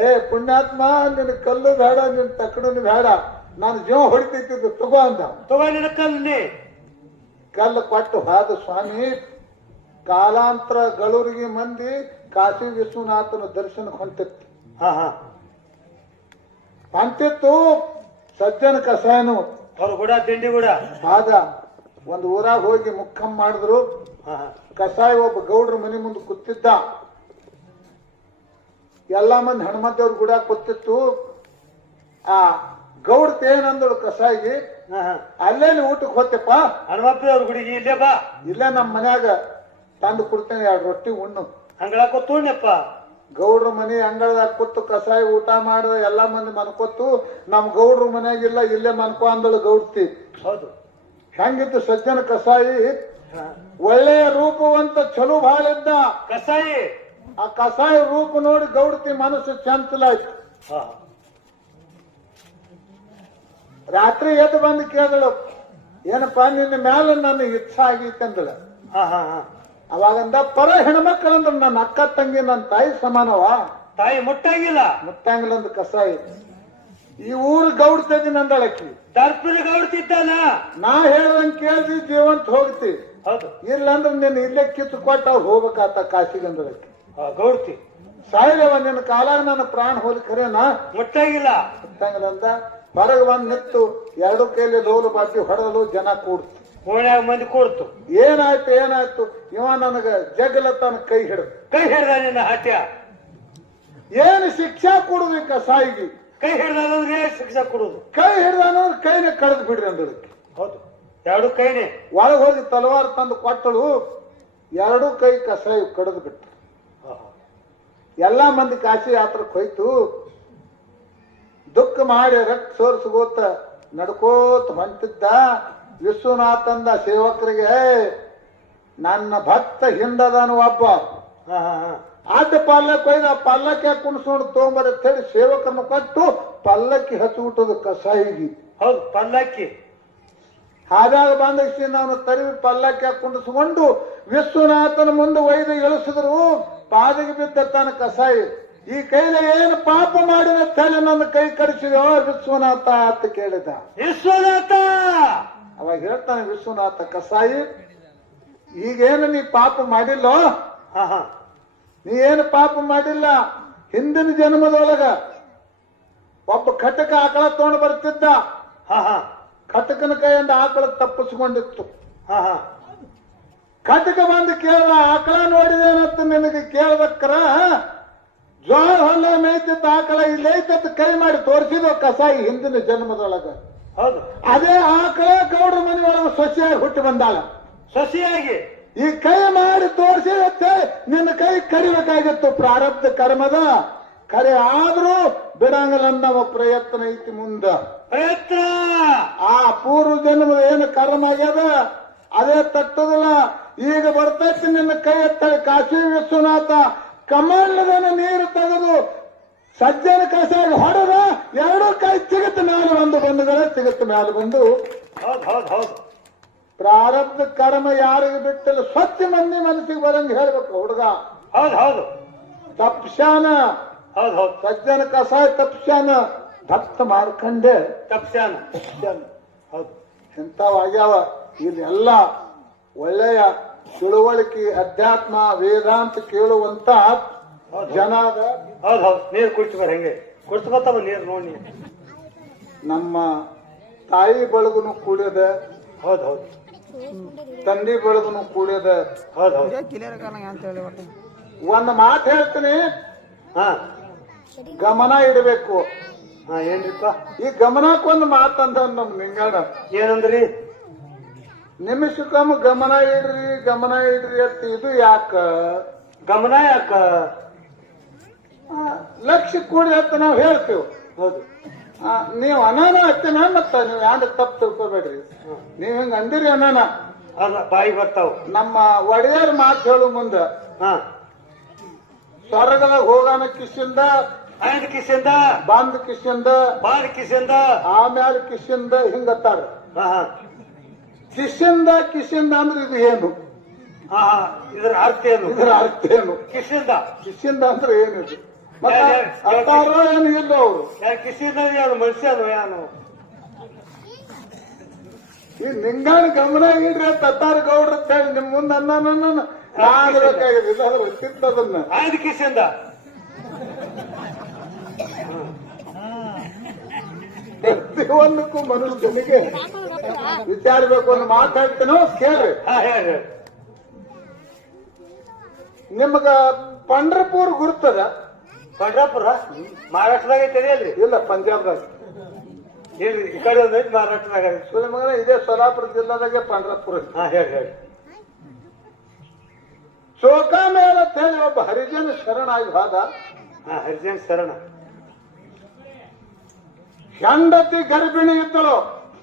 ಏ ಪುಣ್ಯಾತ್ಮ, ನಿನ್ನ ಕಲ್ಲು ಬೇಡ, ನಿನ್ನ ತಕ್ಕಡನು ಬೇಡ, ನಾನು ಜೀವ ಹೊಡಿತಿದ್ದು ತಗೋ ಅಂದ. ತಗೋ ನಿನ್ನ ಕಲ್ಲು. ಕಲ್ಲು ಕೊಟ್ಟು ಹೋದ ಸ್ವಾಮಿ. ಕಾಲಾಂತರ ಗಳೂರಿಗೆ ಮಂದಿ ಕಾಶಿ ವಿಶ್ವನಾಥನ ದರ್ಶನಕ್ಕೆ ಹೊಂಟಿತ್ತು. ಹೊಂಟಿತ್ತು ಸಜ್ಜನ ಕಸಾಯನು ಅವ್ರು ಕೂಡ ತಿಂಡಿ ಕೂಡ ಆದ. ಒಂದು ಊರಾಗ ಹೋಗಿ ಮುಖಂ ಮಾಡಿದ್ರು. ಕಸಾಯ ಒಬ್ಬ ಗೌಡ್ರ ಮನೆ ಮುಂದೆ ಕೂತಿದ್ದ. ಎಲ್ಲಾ ಮಂದಿ ಹನುಮಂತವ್ರ ಗುಡ ಕೂತಿತ್ತು. ಆ ಗೌಡ್ತ ಏನಂದಳು ಕಸಾಯಿಗೆ, ಅಲ್ಲೇಲಿ ಊಟಕ್ಕೆ ಹೋಗ್ತಪ್ಪ, ಹನುಮಪ್ಪನವ್ರ ಗುಡಿಗೆ ಇಲ್ಲೇ ಬಾ, ಇಲ್ಲೇ ನಮ್ಮ ಮನ್ಯಾಗ ತಂದು ಕೊಡ್ತೇನೆ, 2 ರೊಟ್ಟಿ ಉಣ್ಣು. ಅಂಗಳ ಕೂತ್ಕೊಂಡಪ್ಪ. ಗೌಡ್ರ ಮನೆ ಅಂಗಳದಾಗ ಕೂತು ಕಸಾಯಿ ಊಟ ಮಾಡಿದ. ಎಲ್ಲಾ ಮಂದಿ ಮನ್ಕೊತ್ತು. ನಮ್ ಗೌಡ್ರ ಮನ್ಯಾಗಿಲ್ಲ, ಇಲ್ಲೇ ಮನ್ಕೊ ಅಂದಳು ಗೌಡ್ತಿ. ಹೌದು. ಹೆಂಗಿತ್ತು ಸಜ್ಜನ ಕಸಾಯಿ? ಒಳ್ಳೆಯ ರೂಪವಂತ ಚಲೋ ಭಾಳ ಇದ್ದ ಕಸಾಯಿ. ಆ ಕಸಾಯ ರೂಪ ನೋಡಿ ಗೌಡ್ತಿ ಮನಸ್ಸು ಚಂಚಲಾಯ್ತು. ರಾತ್ರಿ ಎದ್ದು ಬಂದು ಕೇಳಳು, ಏನಪ್ಪಾ ನಿನ್ನ ಮ್ಯಾಲ ನನ್ನ ಇಚ್ಛಾ ಆಗೈತಂದಳ. ಅವಾಗಂದ ಪರ ಹೆಣ್ಮಕ್ಳಂದ್ರ ನನ್ನ ಅಕ್ಕ ತಂಗಿ ನನ್ನ ತಾಯಿ ಸಮಾನವ. ತಾಯಿ ಮುಟ್ಟಂಗಿಲ್ಲ ಅಂದ ಕಸಾಯಿ. ಈ ಊರು ಗೌಡ್ತದಿ ನಂದಳಕ್ಕಿ. ದರ್ಪುರ ಗೌಡ್ತಿದ್ದಾನ. ನಾ ಹೇಳ್ದಂಗ್ ಕೇಳ್ದಿ ಜೀವಂತ ಹೋಗ್ತಿ. ಹೌದು. ಇಲ್ಲಂದ್ರ ನಿನ್ನ ಇಲ್ಲೇ ಕಿತ್ತು ಕೊಟ್ಟು ಅವ್ರು ಹೋಗ್ಬೇಕಾತ ಕಾಶಿಗಂದಳಕ್ಕಿ. ಗೌಡ್ತಿ ಸಾಯಿರವ ನಿನ್ನ ಕಾಲಾಗ ನನ್ನ ಪ್ರಾಣ ಹೋಲಿ ಖರೇನಾ? ಮುಟ್ಟಂಗಿಲ್ಲ ಅಂದ. ಹೊರಗೆ ಬಂದ್ ನಿತ್ತು 2 ಕೈಲಿ ಲೋಲು ಬಾಟಿ ಹೊಡೆದಲು. ಜನ ಕೂಡ್ತು. ಓಣ್ಯಾಗ ಮಂದಿ ಕೂಡ್ತು. ಏನಾಯ್ತು ಇವ ನನಗ ಜಗಲತನ ಕೈ ಹಿಡ್ದ ನಿನ್ನ ಹಟ್ಯ. ಏನು ಶಿಕ್ಷಾ ಕೊಡುದು ಕಸಾಯಿಗೆ? ಕೈ ಹಿಡ್ದಂದ್ರೆ ಶಿಕ್ಷೆ ಕೊಡುದು. ಕೈ ಹಿಡ್ದಾನ ಕೈನ ಕಳೆದು ಬಿಡ್ರಿ ಅಂದಳಕ್ಕೆ. ಹೌದು, 2 ಕೈನೇ. ಒಳಗೆ ಹೋಗಿ ತಲವಾರು ತಂದು ಕೊಟ್ಟಳು. 2 ಕೈ ಕಸಾಯಿ ಕಡಿದು ಬಿಟ್ಟು. ಎಲ್ಲಾ ಮಂದಿ ಕಾಶಿ ಯಾತ್ರಕ್ಕೆ ಹೋಯ್ತು. ದುಃಖ ಮಾಡಿ ರಕ್ತ ಸೋರಿಸ್ಕೋತ ನಡ್ಕೋತ ಹೊಂಟಿದ್ದ. ವಿಶ್ವನಾಥಂದ ಸೇವಕರಿಗೆ, ನನ್ನ ಭಕ್ತ ಹಿಂದದನು ಒಬ್ಬ, ಅಡ್ಡ ಪಲ್ಲಕ್ಕೆ ಒಯ್ದ, ಪಲ್ಲಕ್ಕೆ ಕುಣಿಸ್ಕೊಂಡು ತಗೊಂಬರತ್ ಹೇಳಿ ಸೇವಕರನ್ನು ಕೊಟ್ಟು ಪಲ್ಲಕ್ಕಿ ಹಚ್ಚಿಬಿಟ್ಟದು ಕಸಾಯಿಗೆ. ಹೌದು, ಪಲ್ಲಕ್ಕಿ ಹಾದಾಗ ಬಂದ ಅವನು ತರಿವಿ ಪಲ್ಲಕ್ಕೆ ಕುಣಿಸ್ಕೊಂಡು ವಿಶ್ವನಾಥನ ಮುಂದೆ ಒಯ್ದು ಇಳಿಸಿದ್ರು. ಪಾದಿಗೆ ಬಿದ್ದ ತನ್ನ ಕಸಾಯಿ. ಈ ಕೈಲಿ ಏನು ಪಾಪ ಮಾಡಿದ ತಲೆ ನನ್ನ ಕೈ ಕಡಿಸಿದೋ ವಿಶ್ವನಾಥ ಅಂತ ಕೇಳಿದ. ವಿಶ್ವನಾಥ ಅವಾಗ ಹೇಳ್ತಾನೆ ವಿಶ್ವನಾಥ ಕಸಾಯಿ, ಈಗೇನು ನೀ ಪಾಪ ಮಾಡಿಲ್ಲೋ? ನೀ ಏನು ಪಾಪ ಮಾಡಿಲ್ಲ. ಹಿಂದಿನ ಜನ್ಮದೊಳಗ ಒಬ್ಬ ಖಟಕ ಆಕಳ ತಗೊಂಡು ಬರ್ತಿದ್ದ. ಖಟಕನ ಕೈಯಿಂದ ಆಕಳ ತಪ್ಪಿಸ್ಕೊಂಡಿತ್ತು. ಖಟಕ ಬಂದು ಕೇಳ್ದ, ಆಕಳ ನೋಡಿದೇನಂತ ನಿನಗೆ ಕೇಳ್ದಕ್ಕರ ಜೋಳ ಹೊಲ ಮೇಯ್ತಿದ್ದ ಆಕಳ ಇಲ್ಲೈತತ್ ಕೈ ಮಾಡಿ ತೋರಿಸಿದ ಕಸಾಯಿ ಹಿಂದಿನ ಜನ್ಮದೊಳಗ. ಹೌದು. ಅದೇ ಆಕಳ ಗೌಡ್ರ ಮನೆಯೊಳಗೆ ಸೊಸೆಯಾಗಿ ಹುಟ್ಟಿ ಬಂದಾಳ. ಸೊಸೆಯಾಗಿ ಈ ಕೈ ಮಾಡಿ ತೋರಿಸಿದತ್ತೆ ನಿನ್ನ ಕೈ ಕರಿಬೇಕಾಗಿತ್ತು. ಪ್ರಾರಬ್ಧ ಕರ್ಮದ ಕರೆ ಆದ್ರೂ ಬಿಡಂಗಲ್ಲ ಪ್ರಯತ್ನ ಐತಿ ಮುಂದ. ಪ್ರಯತ್ನ ಆ ಪೂರ್ವ ಜನ್ಮದ ಏನು ಕರ್ಮ ಆಗ್ಯದ ಅದೇ ತಟ್ಟದಿಲ್ಲ. ಈಗ ಬರ್ತೈತಿ ನಿನ್ನ ಕೈ ಎತ್ತಳೆ. ಕಾಶಿ ವಿಶ್ವನಾಥ ಕಮಂಡಲದ ನೀರು ತೆಗೆದು ಸಜ್ಜನ ಕಸಾಗಿ ಹೊಡೆದ 2 ಕೈ ಸಿಗುತ್ತೆ ಮೇಲೆ ಒಂದು ಬಂಧುಗಳೇ ಸಿಗುತ್ತೆ ಮೇಲೆ ಬಂದು. ಪ್ರಾರಬ್ಧ ಕರ್ಮ ಯಾರಿಗೆ ಬಿಟ್ಟಲ್ಲ ಸ್ವಚ್ಛ ಮಂದಿ ಮನಸ್ಸಿಗೆ ಬರಂಗ ಹೇಳ್ಬೇಕು ಹುಡುಗ. ಹೌದು. ತಪ್ಸ್ಯಾನ. ಹೌದು. ಸಜ್ಜನ ಕಸಾಯ ತಪ್ಸ್ಯಾನ. ಭಕ್ತ ಮಾರ್ಕಂಡೆ ತಪ್ಸ್ಯಾನ. ಹೌದು. ಇಂಥವಾಗ್ಯಾವ ಇಲ್ಲೆಲ್ಲ ಒಳ್ಳೆಯ ತಿಳುವಳಿಕೆ, ಅಧ್ಯಾತ್ಮ, ವೇದಾಂತ ಕೇಳುವಂತ ಜನ. ಹೌದು. ನೀರು ಕುಡಿಸ್ಬಾರ ಹೆಂಗೆ ಕುಡಿಸ್ಬತ್ತವ ನೀರು ನೋಡಿ. ನಮ್ಮ ತಾಯಿ ಬಳಗನು ಕೂಡ್ಯದ. ಹೌದು. ತಂದೆ ಬಳಗನು ಕೂಡ್ಯದ. ಹೌದು. ಒಂದು ಮಾತು ಹೇಳ್ತೀನಿ, ಗಮನ ಇಡಬೇಕು. ಏನ್ರಿಪ್ಪ? ಈ ಗಮನಕ್ಕೊಂದು ಮಾತಂದ ನಮ್ ನಿಂಗಣ್ಣ ಏನಂದ್ರಿ? ನಿಮಿಷಕ್ಕೊಮ್ಮೆ ಗಮನ ಇಡ್ರಿ ಅಂತ ಇದು ಯಾಕ ಗಮನ ಯಾಕ ಲಕ್ಷ್ಯ ಕೂಡಿ ಅಂತ ನಾವು ಹೇಳ್ತೇವೆ. ಹೌದು. ನೀವು ಅನಾನ ಹತ್ತಿನ ಮತ್ತ ನೀವು ಯಾರು ತಪ್ಪು ತಿಳ್ಕೊಬೇಡ್ರಿ. ನೀವ್ ಹಿಂಗ ಅಂದಿರಿ ಅನಾನ ಅದ ಬಾಯಿ ಬರ್ತಾವ. ನಮ್ಮ ಒಡೆಯರ್ ಮಾತು ಹೇಳು ಮುಂದ ಸ್ವರ್ಗದಾಗ ಹೋಗಾನ ಕಿಶಿಂದ ಅಂದ್ ಕಿಸಿಂದ ಬಂದ್ ಕಿಶಿಂದ ಬಾದ್ ಕಿಸಿಂದ ಆಮ್ಯಾಲ ಕಿಶಿಂದ ಹಿಂಗತ್ತಾರ. ಕಿಶಿಂದ ಅಂದ್ರೆ ಇದು ಏನು? ಇದ್ರ ಅರ್ಥ ಏನು? ಇದರ ಅರ್ಥ ಏನು? ಕಿಶಿಂದ ಅಂದ್ರೆ ಏನಿದು? ಅತ್ತಾರೋ ಏನು ಇಲ್ಲ ಅವರು ಕಿಸಿಂದ ಯಾರು ಮನುಷ್ಯನು ಯಾನು ಈ ನಿಂಗಾಣ ಗಮನ ಇಡ್ರಿ ಅಂತ ಅತ್ತಾರ ಗೌಡ್ರ ಅಂತ ಹೇಳಿ ನಿಮ್ ಮುಂದೆ ಅನ್ನೋನ ಬೇಕಾಗಿದೆ. ಇದೆಲ್ಲ ಗೊತ್ತಿತ್ತದನ್ನ ಅಂದ್ ಕಿಸಿಂದ ಪ್ರತಿಯೊಂದಕ್ಕೂ ಮನುಷ್ಯನಿಗೆ ವಿಚಾರಬೇಕು ಒಂದು ಮಾತಾಡ್ತೇನೋ ಕೇಳ್ರಿ. ಹೇಳ್ರಿ. ನಿಮ್ಗ ಪಂಡ್ರಪುರ್ ಗುರ್ತದ? ಪಂಡ್ರಾಪುರ ಮಹಾರಾಷ್ಟ್ರದಾಗ ಐತೆ ಅಲ್ರಿ? ಇಲ್ಲ, ಪಂಜಾಬ್ದಾಗ. ಇಲ್ರಿ, ಈ ಕಡೆ ಒಂದ್ ಐತಿ, ಮಹಾರಾಷ್ಟ್ರದಾಗ. ಸುಲಮಗನ ಇದೇ ಸೋಲಾಪುರ ಜಿಲ್ಲಾದಾಗೆ ಪಂಡ್ರಪುರ. ಹೇಳಿ. ಚೋಕಾ ಮೇಳ ಅಂತ ಹೇಳಿ ಒಬ್ಬ ಹರಿಜನ ಶರಣಾಗಿ ಹೋದ. ಹರಿಜನ ಶರಣ. ಹೆಂಡತಿ ಗರ್ಭಿಣಿ ಇದ್ದಳು.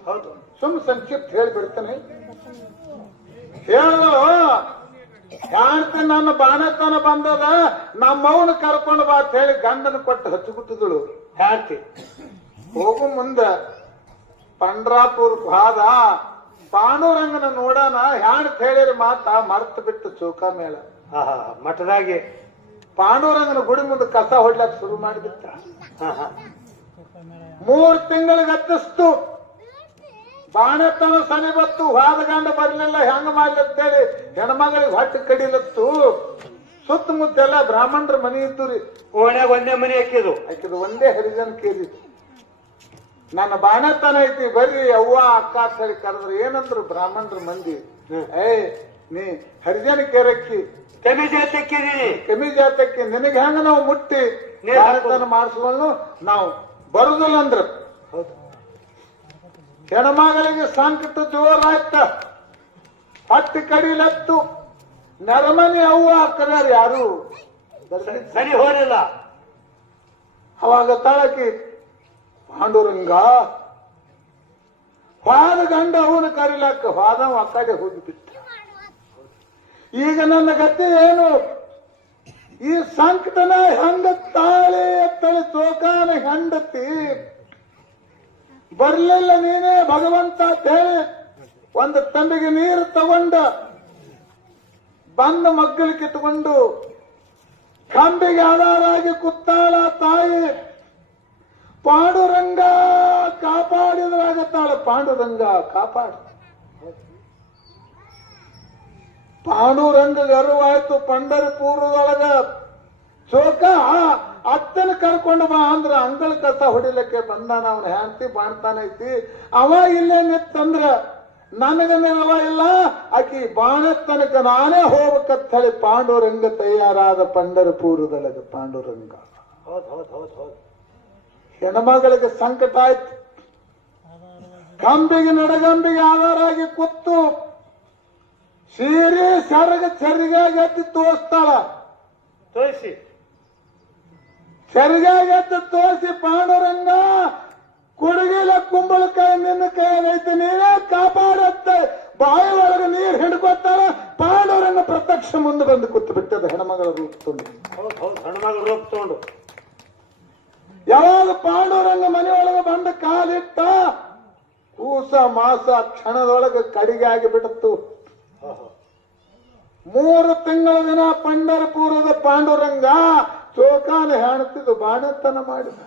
ಹೌದು. ಸಂಕ್ಷಿಪ್ತ ಹೇಳ್ಬಿಡ್ತೇನೆ. ಹೇಳಿದಳು, ಹೆಂಡತಿ ನನ್ನ ಬಾಣತನ ಬಂದದ, ನಮ್ಮವನು ಕರ್ಕೊಂಡು ಬಾ ಅಂತ ಹೇಳಿ ಗಂಡನ ಕೊಟ್ಟು ಹಚ್ಚಿಬಿಟ್ಟಿದಳು. ಹೆಂಡತಿ ಹೋಗು ಮುಂದ ಪಂಡ್ರಾಪುರ್ ಹೋದ. ಪಾಂಡುರಂಗನ ನೋಡೋಣ ಹೆಂಡತಿ ಹೇಳಿರ ಮಾತ ಮರ್ತು ಬಿಟ್ಟು ಚೌಕಾ ಮೇಳ. ಮಠದಾಗಿ ಪಾಂಡುರಂಗನ ಗುಡಿ ಮುಂದೆ ಕಸ ಹೊಡ್ಲಕ್ ಶುರು ಮಾಡಿಬಿಟ್ಟ. 3 ತಿಂಗಳಿಗೆ ಹತ್ತಿಸ್ತು. ಬಾಣತನ ಸನಿ ಬತ್ತು. ವಾದ ಗಂಡ ಬರ್ಲಿಲ್ಲ, ಹೆಂಗ ಮಾಡ್ಲಿ ಅಂತೇಳಿ ಹೆಣ್ಮಗಳಿಗೆ ಹೊಟ್ಟೆ ಕಡಿಲತ್ತು. ಸುತ್ತಮುತ್ತ ಎಲ್ಲ ಬ್ರಾಹ್ಮಣರ ಮನಿ ಇದ್ದು ರೀ. ಓಣ್ಯಾಗ ಒಂದೇ ಮನಿ ಹಾಕಿದ್ದು ಒಂದೇ ಹರಿಜನ್ ಕೇಳಿದ್ದು. ನನ್ನ ಬಾಣತನ ಐತಿ ಬರ್ರಿ ಅವ್ವ ಅಕ್ಕ ಅಂತ ಹೇಳಿ ಕರೆದ್ರು. ಏನಂದ್ರು ಬ್ರಾಹ್ಮಣರ ಮಂದಿ, ನೀ ಹರಿಜನ ಕೇರಕ್ಕಿ ಕಮಿ ಜಾತಕ್ಕೆ ನಿನಗೆ ಹೆಂಗ ನಾವು ಮುಟ್ಟಿ ಬಾಣತನ ಮಾಡಿಸ್ಕೊಂಡು ನಾವು ಬರುದಿಲ್ಲ ಅಂದ್ರ. ಹೆಣ್ಮಗಳಿಗೆ ಸಂಕಟ ಜೋರಾಯ್ತ. ಹೊಟ್ಟೆ ಕಡಿಲತ್ತು. ನೆರಮನಿ ಅವ್ವ ಅಕ್ಕದಾರ ಯಾರು ಸರಿ ಹೋಲಿಲ್ಲ. ಅವಾಗ ತಾಳಕಿ ಪಾಂಡುರಂಗ ವಾದ ಗಂಡ ಅವನು ಕರಿಲಕ್ಕ ವಾದವ ಆ ಕಡೆ ಹೋಗಿಬಿಟ್ಟ. ಈಗ ನನ್ನ ಗತಿ ಏನು? ಈ ಸಂಕಟನ ಹೆಂಗ ತಾಳೆ ಎತ್ತಳೆ ಚೋಕಾನ ಹೆಂಡತಿ ಬರ್ಲಿಲ್ಲ ನೀನೇ ಭಗವಂತ ಅಂತ ಹೇಳಿ ಒಂದು ತಂಬಿಗೆ ನೀರು ತಗೊಂಡ ಬಂದ ಮಗ್ಗಲು ಕಿತ್ಕೊಂಡು ಕಂಬಿಗೆ ಆಧಾರಾಗಿ ಕುತ್ತಾಳ ತಾಯಿ. ಪಾಂಡುರಂಗ ಕಾಪಾಡಿದ್ರಾಗತ್ತಾಳ. ಪಾಂಡುರಂಗ ಕಾಪಾಡ. ಪಾಂಡುರಂಗ ಗರ್ವಾಯ್ತು. ಪಂಡರಪುರದೊಳಗ ಚೋಕ ಅತ್ತನ ಕರ್ಕೊಂಡು ಬಾ ಅಂದ್ರ ಅಂಗಳ ಕಸ ಹೊಡಿಲಿಕ್ಕೆ ಬಂದಾನ. ಅವನ ಹೆಂಡತಿ ಬಾಣ್ತಾನೈತಿ. ಅವ ಇಲ್ಲೇ ನಿತ್ತಂದ್ರ ನನಗ ನೆರವ ಇಲ್ಲ. ಆಕಿ ಬಾಣತನಕ ನಾನೇ ಹೋಗ್ಬೇಕಂತ ಹೇಳಿ ಪಾಂಡುರಂಗ ತಯಾರಾದ. ಪಂಡರಪುರದೊಳಗ ಪಾಂಡುರಂಗ. ಹೆಣ್ಮಗಳಿಗೆ ಸಂಕಟ ಆಯ್ತು. ಕಂಬಿಗೆ ನಡಗಂಬಿಗೆ ಆಧಾರಾಗಿ ಕೂತು ಸೀರೆ ಸೆರಗಾಗಿ ಎದ್ದು ತೋರಿಸ್ತಾಳ. ಸೆರಗಾಗಿ ಎದ್ದು ತೋರಿಸಿ ಪಾಂಡುರಂಗ ಕುಡುಗಿಲ ಕುಂಬಳಕಾಯಿ ನಿನ್ನ ಕೈಯಾಗೈತೆ, ನೀನೇ ಕಾಪಾಡತ್ತ ಬಾಯಿ ಒಳಗೆ ನೀರು ಹಿಡ್ಕೊತಾಳ. ಪಾಂಡುರಂಗ ಪ್ರತ್ಯಕ್ಷ ಮುಂದೆ ಬಂದು ಕೂತು ಬಿಟ್ಟದ ಹೆಣ್ಮಗಳ ರೂಪ ತಗೊಂಡು. ಯಾವಾಗ ಪಾಂಡುರಂಗ ಮನೆಯೊಳಗೆ ಬಂದ ಕಾಲಿಟ್ಟ ಕೂಸ ಮಾಸ ಕ್ಷಣದೊಳಗೆ ಕಡಿಗೆ ಆಗಿಬಿಟ್ಟಿತ್ತು. 3 ತಿಂಗಳ ದಿನ ಪಂಡರಪುರದ ಪಾಂಡುರಂಗ ಚೋಕಾನ ಹೆಣ್ತಿದ್ದು ಬಾಣತನ ಮಾಡಿದ.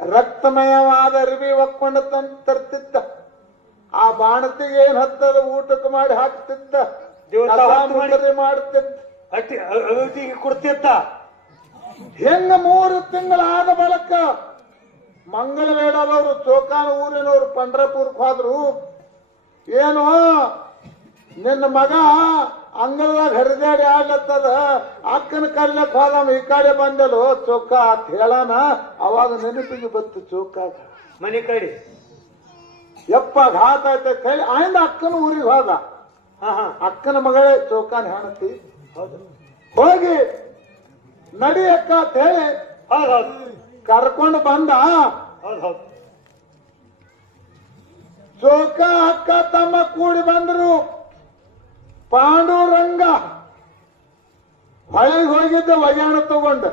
ರಕ್ತಮಯವಾದ ಅರಿವಿ ಒಕ್ಕೊಂಡು ತರ್ತಿದ್ದ. ಆ ಬಾಣತಿಗೆ ಏನ್ ಹತ್ತದ ಊಟಕ್ಕೆ ಮಾಡಿ ಹಾಕ್ತಿದ್ದ. ಮಾಡ್ತಿದ್ದ, ಕೊಡ್ತಿದ್ದ. ಹೆಂಗ 3 ತಿಂಗಳಾದ ಬಳಿಕ ಮಂಗಳವೇಡದವರು ಚೋಕಾನ ಊರಿನವರು ಪಂಡ್ರಪುರಕ್ಕೆ ಹೋದ್ರು. ಏನು ನಿನ್ನ ಮಗ ಅಂಗಳದಾಗ ಹರಿದಾಡಿ ಆಡ್ಲತ್ತದ, ಅಕ್ಕನ ಕರ್ಲಕ್ ಹೋದವ, ಈ ಕಡೆ ಬಂದಲು ಚೊಕ್ಕ ಅಂತ ಹೇಳಾನ. ಅವಾಗ ನೆನಪಿಗೆ ಬಂತು ಚೌಕಾಗ ಮನೆ ಕಡೆ ಯಪ್ಪ ಘಾತ ಆಯ್ತು ಅಂತ ಹೇಳಿ ಆಯ್ದ ಅಕ್ಕನ ಊರಿಗೆ ಹೋದ. ಅಕ್ಕನ ಮಗಳೇ ಚೌಕಾನ್ ಹೆಣತಿ ಹೋಗಿ ನಡಿ ಅಕ್ಕ ಅಂತ ಹೇಳಿ ಕರ್ಕೊಂಡು ಬಂದ. ಚೌಕ ಅಕ್ಕ ತಮ್ಮ ಕೂಡಿ ಬಂದ್ರು. ಪಾಂಡುರಂಗ ಹೊಳಿಗೆ ಹೋಗಿದ್ದ ಒಗ್ಯಾಣ ತಗೊಂಡ.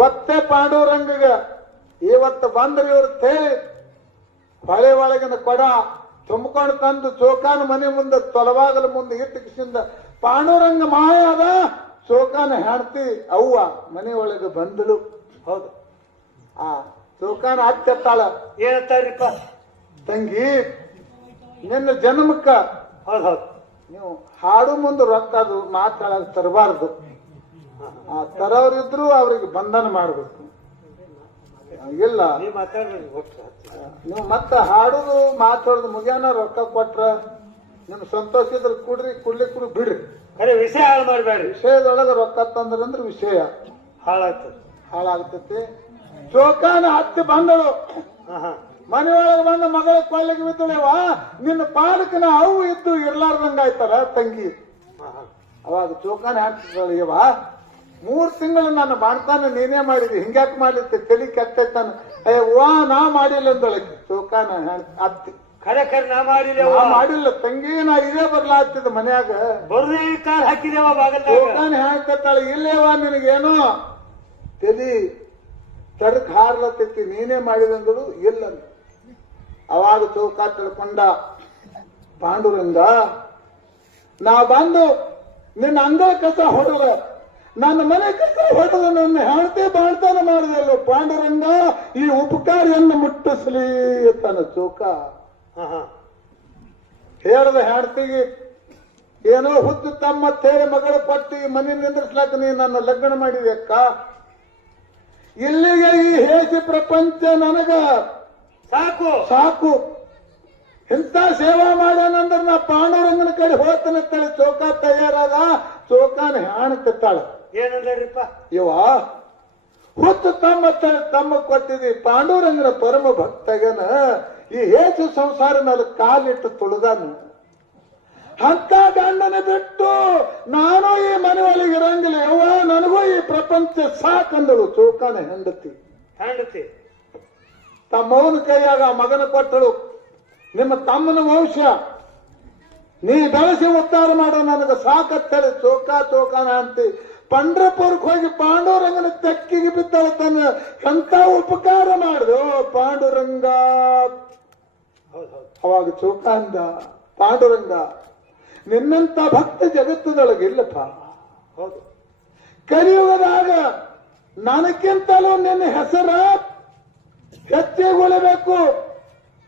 ಗೊತ್ತೇ ಪಾಂಡುರಂಗಗ ಇವತ್ತು ಬಂದ್ರಿ ಇವ್ರ ಹೇಳಿ ಹೊಳೆ ಒಳಗಿನ ಕೊಡ ತುಂಬಿಕೊಂಡು ತಂದು ಚೌಕಾನ ಮನೆ ಮುಂದೆ ತೊಲವಾಗಲ ಮುಂದೆ ಇಟ್ಟಕಿಸಿಂದ ಪಾಂಡುರಂಗ ಮಾಯ ಅದ. ಚೌಕಾನ ಹೆಣ್ತಿ ಅವ್ವ ಮನೆ ಒಳಗೆ ಬಂದಳು. ಹೌದು, ಆ ಚೌಕಾನ ಹತ್ತೆತ್ತಾಳ. ಏನತ್ತಾರಿಪ್ಪ? ತಂಗಿ ನಿನ್ನ ಜನ್ಮಕ್ಕ ನೀವು ಹಾಡು ಮುಂದೆ ರೊಕ್ಕ ಅದು ಮಾತಾಡಕ್ ತರಬಾರ್ದು. ಆ ತರವ್ರಿದ್ರು ಅವ್ರಿಗೆ ಬಂಧನ ಮಾಡ್ಬೇಕು. ಇಲ್ಲ ನೀವು ಮತ್ತೆ ಹಾಡುದು ಮಾತಾಡೋದು ಮುಗಿಯಾನ ರೊಕ್ಕ ಕೊಟ್ರ ನಿಮ್ ಸಂತೋಷ ಇದ್ರ ಕುಡ್ರಿ ಕುಡ್ಲಿಕ್ಕೂ ಬಿಡ್ರಿ. ವಿಷಯ ಹಾಳು ಮಾಡಬೇಡ್ರಿ. ವಿಷಯದೊಳಗ ರೊಕ್ಕ ತಂದ್ರಂದ್ರೆ ವಿಷಯ ಹಾಳಾಗ್ತೈತಿ. ಚೌಕಾನ ಹತ್ತಿ ಬಂದಳು. ಮನೆಯೊಳಗೆ ಬಂದ ಮಗಳ ಕೊಳ್ಳಿಗೆ ಬಿದ್ದಳವ. ನಿನ್ನ ಪಾಲಕನ ಅವು ಇದ್ದು ಇರ್ಲಾರ್ದಂಗಾಯ್ತಾರ ತಂಗಿ. ಅವಾಗ ಚೌಕಾನ ಹಾಕ್ತಿದ್ದಳವ. 3 ತಿಂಗಳು ನಾನು ಮಾಡ್ತಾನೆ ನೀನೇ ಮಾಡಿದಿ, ಹಿಂಗ್ಯಾಕ್ ಮಾಡ್ಲಿತ್ತೆ ತಲೆ ಕೆಟ್ಟೈತಾನ. ವಾ ನಾ ಮಾಡಿಲ್ಲ ಅಂದೊಳಗೆ ಚೌಕಾನ ಹತ್ತಿ. ಖರೆ ನಾ ಮಾಡಿಲ್ಲ ತಂಗಿ, ನಾ ಇದೇ ಬರ್ಲಾಗ್ತಿದ್ದ ಮನ್ಯಾಗ ಬರುದೇ ಕಾಲ್ ಹಾಕಿದೇವ ಚೌಕಾನ ಹಾಕತ್ತಾಳೆ. ಇಲ್ಲೇವ ನಿನಗೇನೋ ತಲಿ ತಡಕ್ ಹಾರ್ಲತ್ತೈತಿ, ನೀನೇ ಮಾಡಿದಂಗಳು ಇಲ್ಲ. ಅವಾಗ ಚೌಕ ತಿಳ್ಕೊಂಡ ಪಾಂಡುರಂಗ, ನಾ ಬಂದು ನಿನ್ನ ಅಂಗಳ ಕಸ ಹೊಡೆದ, ನನ್ನ ಮನೆ ಕಸ ಹೊಡೆದ, ನನ್ನ ಹೆಂಡತಿ ಬಾಳ್ತಾನ ಮಾಡಿದಲ್ಲ ಪಾಂಡುರಂಗ, ಈ ಉಪಕಾರಿಯನ್ನು ಮುಟ್ಟಿಸ್ಲಿ ತನ್ನ ಚೌಕ ಹೇಳ್ದ. ಹೆಂಡತಿಗೆ ಏನೋ ಹುತ್ತು ತಮ್ಮ ತೇರೆ ಮಗಳು ಕೊಟ್ಟು ಈ ಮನೆ ನಿಂದ್ರಿಸ್ಲಾಕ ನೀ ನನ್ನ ಲಗ್ನ ಮಾಡಿದೆ ಅಕ್ಕ. ಇಲ್ಲಿಗೆ ಈ ಹೇಸಿ ಪ್ರಪಂಚ ನನಗ ಸಾಕು. ಇಂಥ ಸೇವಾ ಮಾಡ್ಯಾನಂದ್ರ ನಾ ಪಾಂಡುರಂಗನ ಕಡೆ ಹೋಗ್ತಾನೆ. ಚೌಕ ತಯಾರಾದ. ಚೌಕಾನ ಹೆಣ್ತಾಳ. ಏನಂದ್ರಿಪ್ಪ? ಇವ ಹುತ್ತು ತಮ್ಮ ಕೊಟ್ಟಿದಿ ಪಾಂಡುರಂಗನ ಪರಮ ಭಕ್ತಗನ ಈ ಹೇಸು ಸಂಸಾರ ಮೇಲೆ ಕಾಲಿಟ್ಟು ತುಳಿದಾನು. ಅಂತ ಗಂಡನ ಬಿಟ್ಟು ನಾನು ಈ ಮನೆ ಒಳಗೆ ಇರಂಗಿಲ್ಲ ಯವ್ವ, ನನಗೂ ಈ ಪ್ರಪಂಚ ಸಾಕಂದಳು ಚೌಕಾನ ಹೆಂಡತಿ. ತಮ್ಮವನ ಕೈಯಾಗ ಮಗನ ಕೊಟ್ಟಳು. ನಿಮ್ಮ ತಮ್ಮನ ವಂಶ ನೀ ಬೆಳೆಸಿ ಉದ್ಧಾರ ಮಾಡೋ ನನಗೆ ಸಾಕತ್ತಳೆ. ಚೌಕಾನ ಅಂತಿ ಪಂಡ್ರಪುರಕ್ಕೆ ಹೋಗಿ ಪಾಂಡುರಂಗನ ತೆಕ್ಕಿಗೆ ಬಿದ್ದಾಳೆ. ತನ್ನ ಎಂತ ಉಪಕಾರ ಮಾಡುದು ಪಾಂಡುರಂಗ. ಅವಾಗ ಚೌಕ ಅಂದ, ಪಾಂಡುರಂಗ ನಿನ್ನಂತ ಭಕ್ತ ಜಗತ್ತದೊಳಗೆ ಇಲ್ಲಪ್ಪ. ಹೌದು, ಕಲಿಯುಗದಾಗ ನನಕ್ಕಿಂತಲೂ ನಿನ್ನ ಹೆಸರ ಹೆಚ್ಚಿಗೊಳ್ಳಬೇಕು.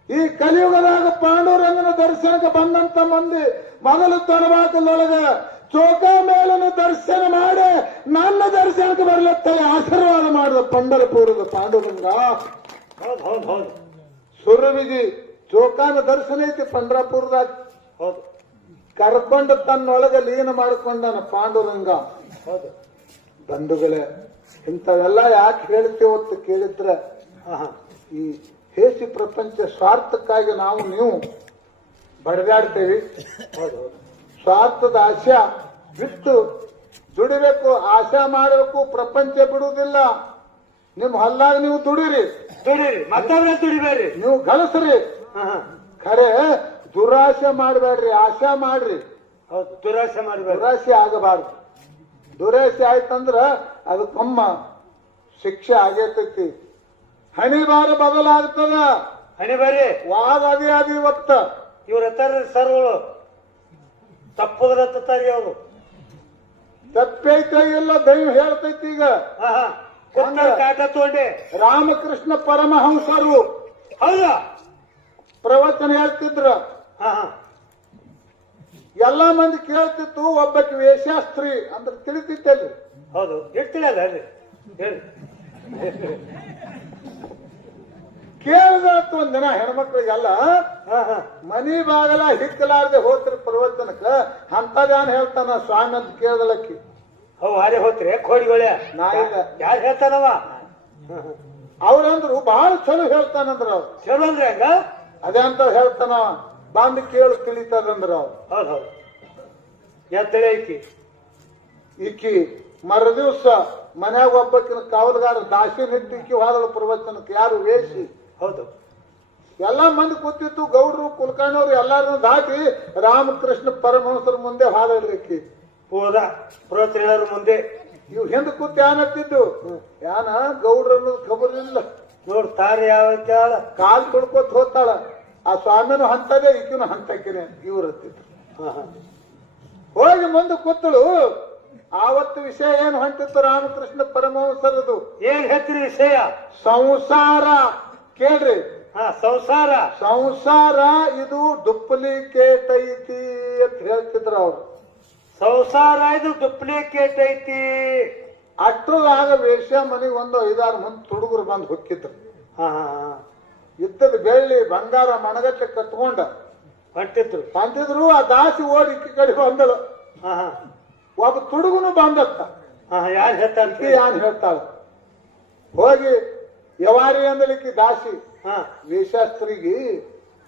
ಈ ಕಲಿಯುಗದಾಗ ಪಾಂಡುರಂಗನ ದರ್ಶನಕ್ಕೆ ಬಂದಂತ ಮಂದಿ ಮೊದಲು ತೊಲಬಾಕಲೊಳಗ ಚೌಕ ಮೇಲನ್ನು ದರ್ಶನ ಮಾಡಿ ನನ್ನ ದರ್ಶನಕ್ಕೆ ಬರ್ಲತ್ತೇವೆ ಆಶೀರ್ವಾದ ಮಾಡಿದ ಪಂಡರಪುರದ ಪಾಂಡುರಂಗ. ಸುರವಿಗಿ ಚೌಕಾನ ದರ್ಶನ ಐತಿ ಪಂಡರಪುರದಾಗ. ಹೌದು, ಕರ್ಕೊಂಡು ತನ್ನೊಳಗೆ ಲೀನ ಮಾಡಿಕೊಂಡನ ಪಾಂಡುರಂಗ. ಹೌದು ಬಂಧುಗಳೇ, ಇಂಥವೆಲ್ಲ ಯಾಕೆ ಹೇಳ್ತೇವೆ ಅಂತ ಕೇಳಿದ್ರೆ ಈ ಹೇಸಿ ಪ್ರಪಂಚ ಸ್ವಾರ್ಥಕ್ಕಾಗಿ ನಾವು ನೀವು ಬಡದಾಡ್ತೇವೆ. ಸ್ವಾರ್ಥದ ಆಶಾ ಬಿಟ್ಟು ದುಡಿಬೇಕು, ಆಶಾ ಮಾಡಬೇಕು. ಪ್ರಪಂಚ ಬಿಡುವುದಿಲ್ಲ. ನಿಮ್ ಹೊಲ್ದಾಗ ನೀವು ದುಡಿರಿ, ಮತ್ತೊಮ್ಮೆ ದುಡಿಬೇಡ್ರಿ, ನೀವು ಗಳಿಸ್ರಿ. ಖರೆ ದುರಾಶೆ ಮಾಡಬೇಡ್ರಿ, ಆಶಾ ಮಾಡ್ರಿ. ಹೌದು, ದುರಾಶೆ ಮಾಡಬೇಡ್ರಿ. ದುರಾಶೆ ಆಗಬಾರ್ದು. ದುರಾಶೆ ಆಯ್ತಂದ್ರ ಅದಕ್ಕೊಮ್ಮ ಶಿಕ್ಷೆ ಆಗೇತೈತಿ. ಹಣಿಬಾರ ಬದಲಾಗ್ತದ. ಹಣಿಬಾರಿ ವಾದ ಅದೇ ಅದು. ಇವತ್ತ ಇವ್ರ ಸರ್ಗಳು ತಪ್ಪದ್ರ ತತ್ತಾರಿ ಅವರು ತಪ್ಪೈತೆ ಇಲ್ಲ ದೈವ ಹೇಳ್ತೈತಿ. ಈಗ ಕಾಟ ತಗೊಂಡೆ ರಾಮಕೃಷ್ಣ ಪರಮಹಂಸರು ಹೌದಾ ಪ್ರವಚನ ಹೇಳ್ತಿದ್ರ. ಎಲ್ಲಾ ಮಂದಿ ಕೇಳ್ತಿತ್ತು. ಒಬ್ಬಕ್ಕೆ ವೇಷಾಸ್ತ್ರಿ ಅಂದ್ರೆ ತಿಳಿತಿತ್ತಲ್ರಿ. ಹೌದು, ಇರ್ತಿಲ್ಲ ಹೇಳಿ ಕೇಳಿದತ್ತು ಒಂದಿನ ಹೆಣ್ಮಕ್ಳಿಗೆಲ್ಲ ಮನಿ ಬಾಗಲ ಹಿಕ್ಕಲಾರ್ದೆ ಹೋತ್ರಿ ಪ್ರವಚನಕ್ಕ. ಅಂತದಾನ್ ಹೇಳ್ತಾನ ಸ್ವಾಮಿ ಅಂತ ಕೇಳ್ದಳಕ್ಕಿ. ಹಾರೆ ಹೋತ್ರಿ ಕೋಡಿಗಳೇ ನಾ ಇಲ್ಲ, ಯಾರು ಹೇಳ್ತಾನವ? ಅವ್ರಂದ್ರು ಬಹಳ ಚಲೋ ಹೇಳ್ತಾನಂದ್ರ ಅವ್ರು. ಚಲೋ ಅಂದ್ರೆ ಹಂಗ ಅದೇ ಅಂತ ಹೇಳ್ತಾನ, ಬಂದ್ ಕೇಳು ತಿಳಿತದಂದ್ರ ಅವ್ರು. ಹೌದ್ ಹೌದು. ಎತ್ತಳೆ ಐತಿ ಈಕಿ ಮರ ದಿವ್ಸ ಮನ್ಯಾಗ ಒಬ್ಬಕಿನ ಕಾವಲುಗಾರ ದಾಸಿ ನಿಟ್ಟಿಕ್ಕಿ ಹೋದಳು ಪ್ರವಚನಕ್ಕೆ. ಯಾರು? ವೇಷಿ. ಹೌದು. ಎಲ್ಲಾ ಮಂದಿ ಕೂತಿತ್ತು, ಗೌಡ್ರು ಕುಲಕರ್ಣವ್ರು ಎಲ್ಲಾರನ್ನು ದಾಟಿ ರಾಮಕೃಷ್ಣ ಪರಮಹಂಸರ ಮುಂದೆ ಹಾಡಲಿಕ್ಕೆ ಹೋದ. ಪ್ರವಚನ ಮುಂದೆ ಇವ್ ಹಿಂದ್ ಕೂತ್ ಯಾನತ್ತಿದ್ದು, ಯಾನ ಗೌಡ್ರ ಅನ್ನೋದು ಖಬರ್ ಇಲ್ಲ. ನೋಡ್ತಾರೆ ಯಾವ ಕಾಲ್ ತುಳ್ಕೊತ್ ಹೋಗ್ತಾಳ. ಆ ಸ್ವಾಮಿನೂ ಹಂತದೆ, ಈಕಿನೂ ಹಂತಕ್ಕಿನೇ ಇವ್ರು ಹತ್ತಿದ್ರು. ಹೋಗಿ ಮುಂದೆ ಕೂತಳು. ಆವತ್ತು ವಿಷಯ ಏನು ಹೊಂಟಿತ್ತು ರಾಮಕೃಷ್ಣ ಪರಮಹಂಸರದು. ಏನ್ ಹೇಳ್ತೀರಿ ವಿಷಯ? ಸಂಸಾರ ಕೇಳ್ರಿ. ಸಂಸಾರ. ಸಂಸಾರ ಇದು ಡುಪ್ಲಿಕೇಟ್ ಐತಿ ಅಂತ ಹೇಳ್ತಿದ್ರು ಅವ್ರು. ಸಂಸಾರ ಇದು ಡುಪ್ಲಿಕೇಟ್ ಐತಿ. ಅಷ್ಟ್ರದಾಗ ವೇಶ್ಯ ಮನೆಗೆ ಒಂದು 5-6 ಮಂದಿ ತುಡುಗರು ಬಂದು ಹೊಕ್ಕಿದ್ರು. ಇದ್ದದ ಬೆಳ್ಳಿ ಬಂಗಾರ ಮಣಗಟ್ಟೆ ಕಟ್ಕೊಂಡ ಹೊಂಟಿದ್ರು. ಆ ದಾಸಿ ಓಡಿ ಇಕ್ಕಿ ಕಡೆ ಬಂದಳು. ಒಬ್ಬ ತುಡುಗನು ಬಂದತ್ತ. ಯಾರು ಹೇಳ್ತಾರ? ಯಾನ್ ಹೇಳ್ತಾಳ. ಹೋಗಿ ಯವಾರಿ ಅಂದಲಿಕ್ಕೆ ದಾಸಿ ವೇಷಾಸ್ತ್ರಿಗೆ,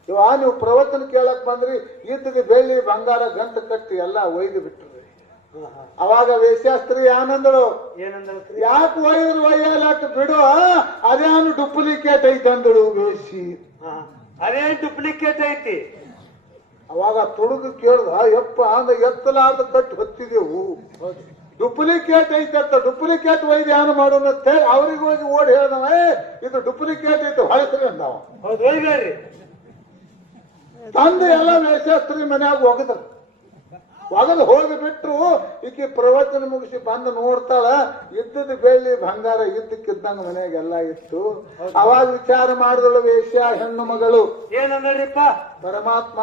ಯವಾ ನೀವು ಪ್ರವಚನ ಕೇಳಕ್ ಬಂದ್ರಿ, ಇದ್ದದ ಬೆಳ್ಳಿ ಬಂಗಾರ ಗಂಟು ಕಟ್ಟಿ ಎಲ್ಲ ಒಯ್ದು ಬಿಟ್ರಿ. ಅವಾಗ ವೇಷಾಸ್ತ್ರಿ ಏನಂದಳು? ಯಾಕೆ ಒಯ್ದ್ರು ಒಯ್ಯಲಾಕ ಬಿಡು, ಅದೇನು ಡುಪ್ಲಿಕೇಟ್ ಐತಿ ಅಂದಳು ವೇಷಿ. ಅದೇನ್ ಡುಪ್ಲಿಕೇಟ್ ಐತಿ? ಅವಾಗ ತುಡುಗು ಕೇಳ್ದ, ಯಪ್ಪ ಅಂದ ಎತ್ತಲಾದ ಕಟ್ಟಿ ಹೊತ್ತಿದೆವು, ಡುಪ್ಲಿಕೇಟ್ ಐತೆ ಅಂತ. ಡುಪ್ಲಿಕೇಟ್ ಒಯ್ದು ಏನು ಮಾಡೋಣ ಅಂತ ಹೇಳಿ ಅವ್ರಿಗೆ ಹೋಗಿ ಓಡಿ ಹೇಳ್ದವ, ಇದು ಡುಪ್ಲಿಕೇಟ್ ಐತೆ ಹೊಳಸ್ರಿ ಅಂದವ. ತಂದೆ ಎಲ್ಲ ವೇಷಾಸ್ತ್ರಿ ಮನ್ಯಾಗ ಒಗದ್ರು. ಒಗದು ಹೋಗಿ ಬಿಟ್ರು. ಈಕಿ ಪ್ರವಚನ ಮುಗಿಸಿ ಬಂದು ನೋಡ್ತಾಳ, ಇದ್ದದ ಬೆಳ್ಳಿ ಬಂಗಾರ ಇದ್ದಕ್ಕಿದ್ದಂಗ ಮನೆಯಾಗೆಲ್ಲ ಇತ್ತು. ಅವಾಗ ವಿಚಾರ ಮಾಡಿದಳು ವೇಶ್ಯ ಹೆಣ್ಣು ಮಗಳು. ಏನಂದ್ರಿಪ್ಪ? ಪರಮಾತ್ಮ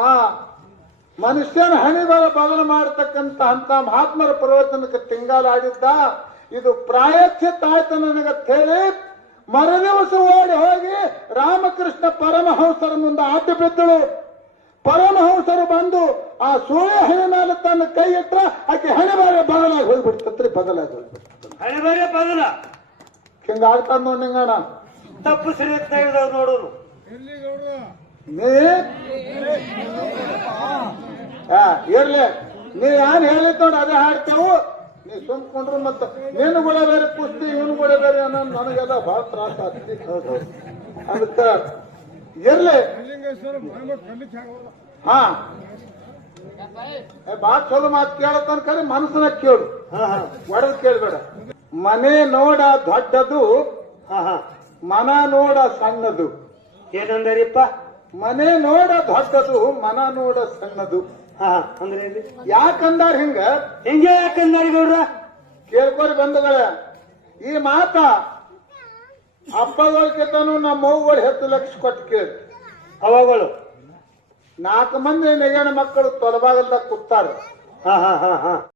ಮನುಷ್ಯನ ಹಣಿಗಳ ಬದಲು ಮಾಡತಕ್ಕಂತ ಅಂತ ಮಹಾತ್ಮರ ಪ್ರವಚನಕ್ಕೆ ತಿಂಗಾಲಾಡಿದ್ದ. ಇದು ಪ್ರಾಯಶ್ಚಿತ್ತ ಆಯ್ತು ನನಗಂತ ಹೇಳಿ ಮರುದಿವಸ ಓಡಿ ಹೋಗಿ ರಾಮಕೃಷ್ಣ ಪರಮಹಂಸರ ಮುಂದೆ ಅಡ್ಡ ಬಿದ್ದಳು. ಪರಮಹಂಸರು ಬಂದು ಆ ಸೂರ್ಯ ಹಣೆ ಮೇಲೆ ತನ್ನ ಕೈ ಇಟ್ರ ಆಕೆ ಹಣೆ ಬಾರಿ ಬದಲಾಗಿ ಹೋಗ್ಬಿಡ್ತತ್ರಿ. ಬದಲಾಗಿ ಹೋಗ್ಬಿಡ್ತ ಹಣೆ ಬಾರಿ ಬದಲ ಹಿಂಗ ಆಗ್ತಾನ ನೋಡಿ. ನಿಂಗಣ ತಪ್ಪು ಸರಿ ನೋಡೋನು ಇರ್ಲಿ, ನೀ ಏನ್ ಹೇಳಿದ್ ನೋಡಿ ಅದೇ ಹಾಡ್ತೇವು. ನೀ ಸುಮ್ಕೊಂಡ್ರು ಮತ್ತ ನೀನು ಕೂಡ ಬೇರೆ ಕುಸ್ತಿ, ಇವನು ಕೂಡ ಬೇರೆ ಅನ್ನೋ ನನಗೆಲ್ಲ ಬಹಳ ತ್ರಾಸ ಆಗ್ತಿ. ಅದಕ್ಕ ಇರ್ಲಿ. ಹಾ ಬಹಳ ಚಲೋ ಮಾತು ಕೇಳತ್ತನ್ ಕರೆ ಮನಸ್ಸನ್ನ ಕೇಳು, ಒಡದ್ ಕೇಳ್ಬೇಡ. ಮನೆ ನೋಡ ದೊಡ್ಡದು, ಮನ ನೋಡ ಸಣ್ಣದು. ಏನಂದರಿಪ್ಪ? ಮನೆ ನೋಡ ದೊಡ್ಡದು, ಮನ ನೋಡ ಸಣ್ಣದು. ಅಂದ್ರೆ ಯಾಕಂದಾರ ಹಿಂಗ? ಹಿಂಗೆ ಯಾಕಂದಾರ ಗೌಡ್ರ? ಕೇಳ್ಕೊರಿ ಬಂಧುಗಳ, ಈ ಮಾತ ಅಪ್ಪಗಳಿಗಿಂತನೂ ನಮ್ಮ ಅವ್ಗಳು 10 ಲಕ್ಷ ಕೊಟ್ಟು ಕೇಳಿ. ಅವಾಗಳು 4 ಮಂದಿ ನೆಗಣ ಮಕ್ಕಳು ತೊಲಬಾಗಲ್ದಾಗ ಕೂತಾರ.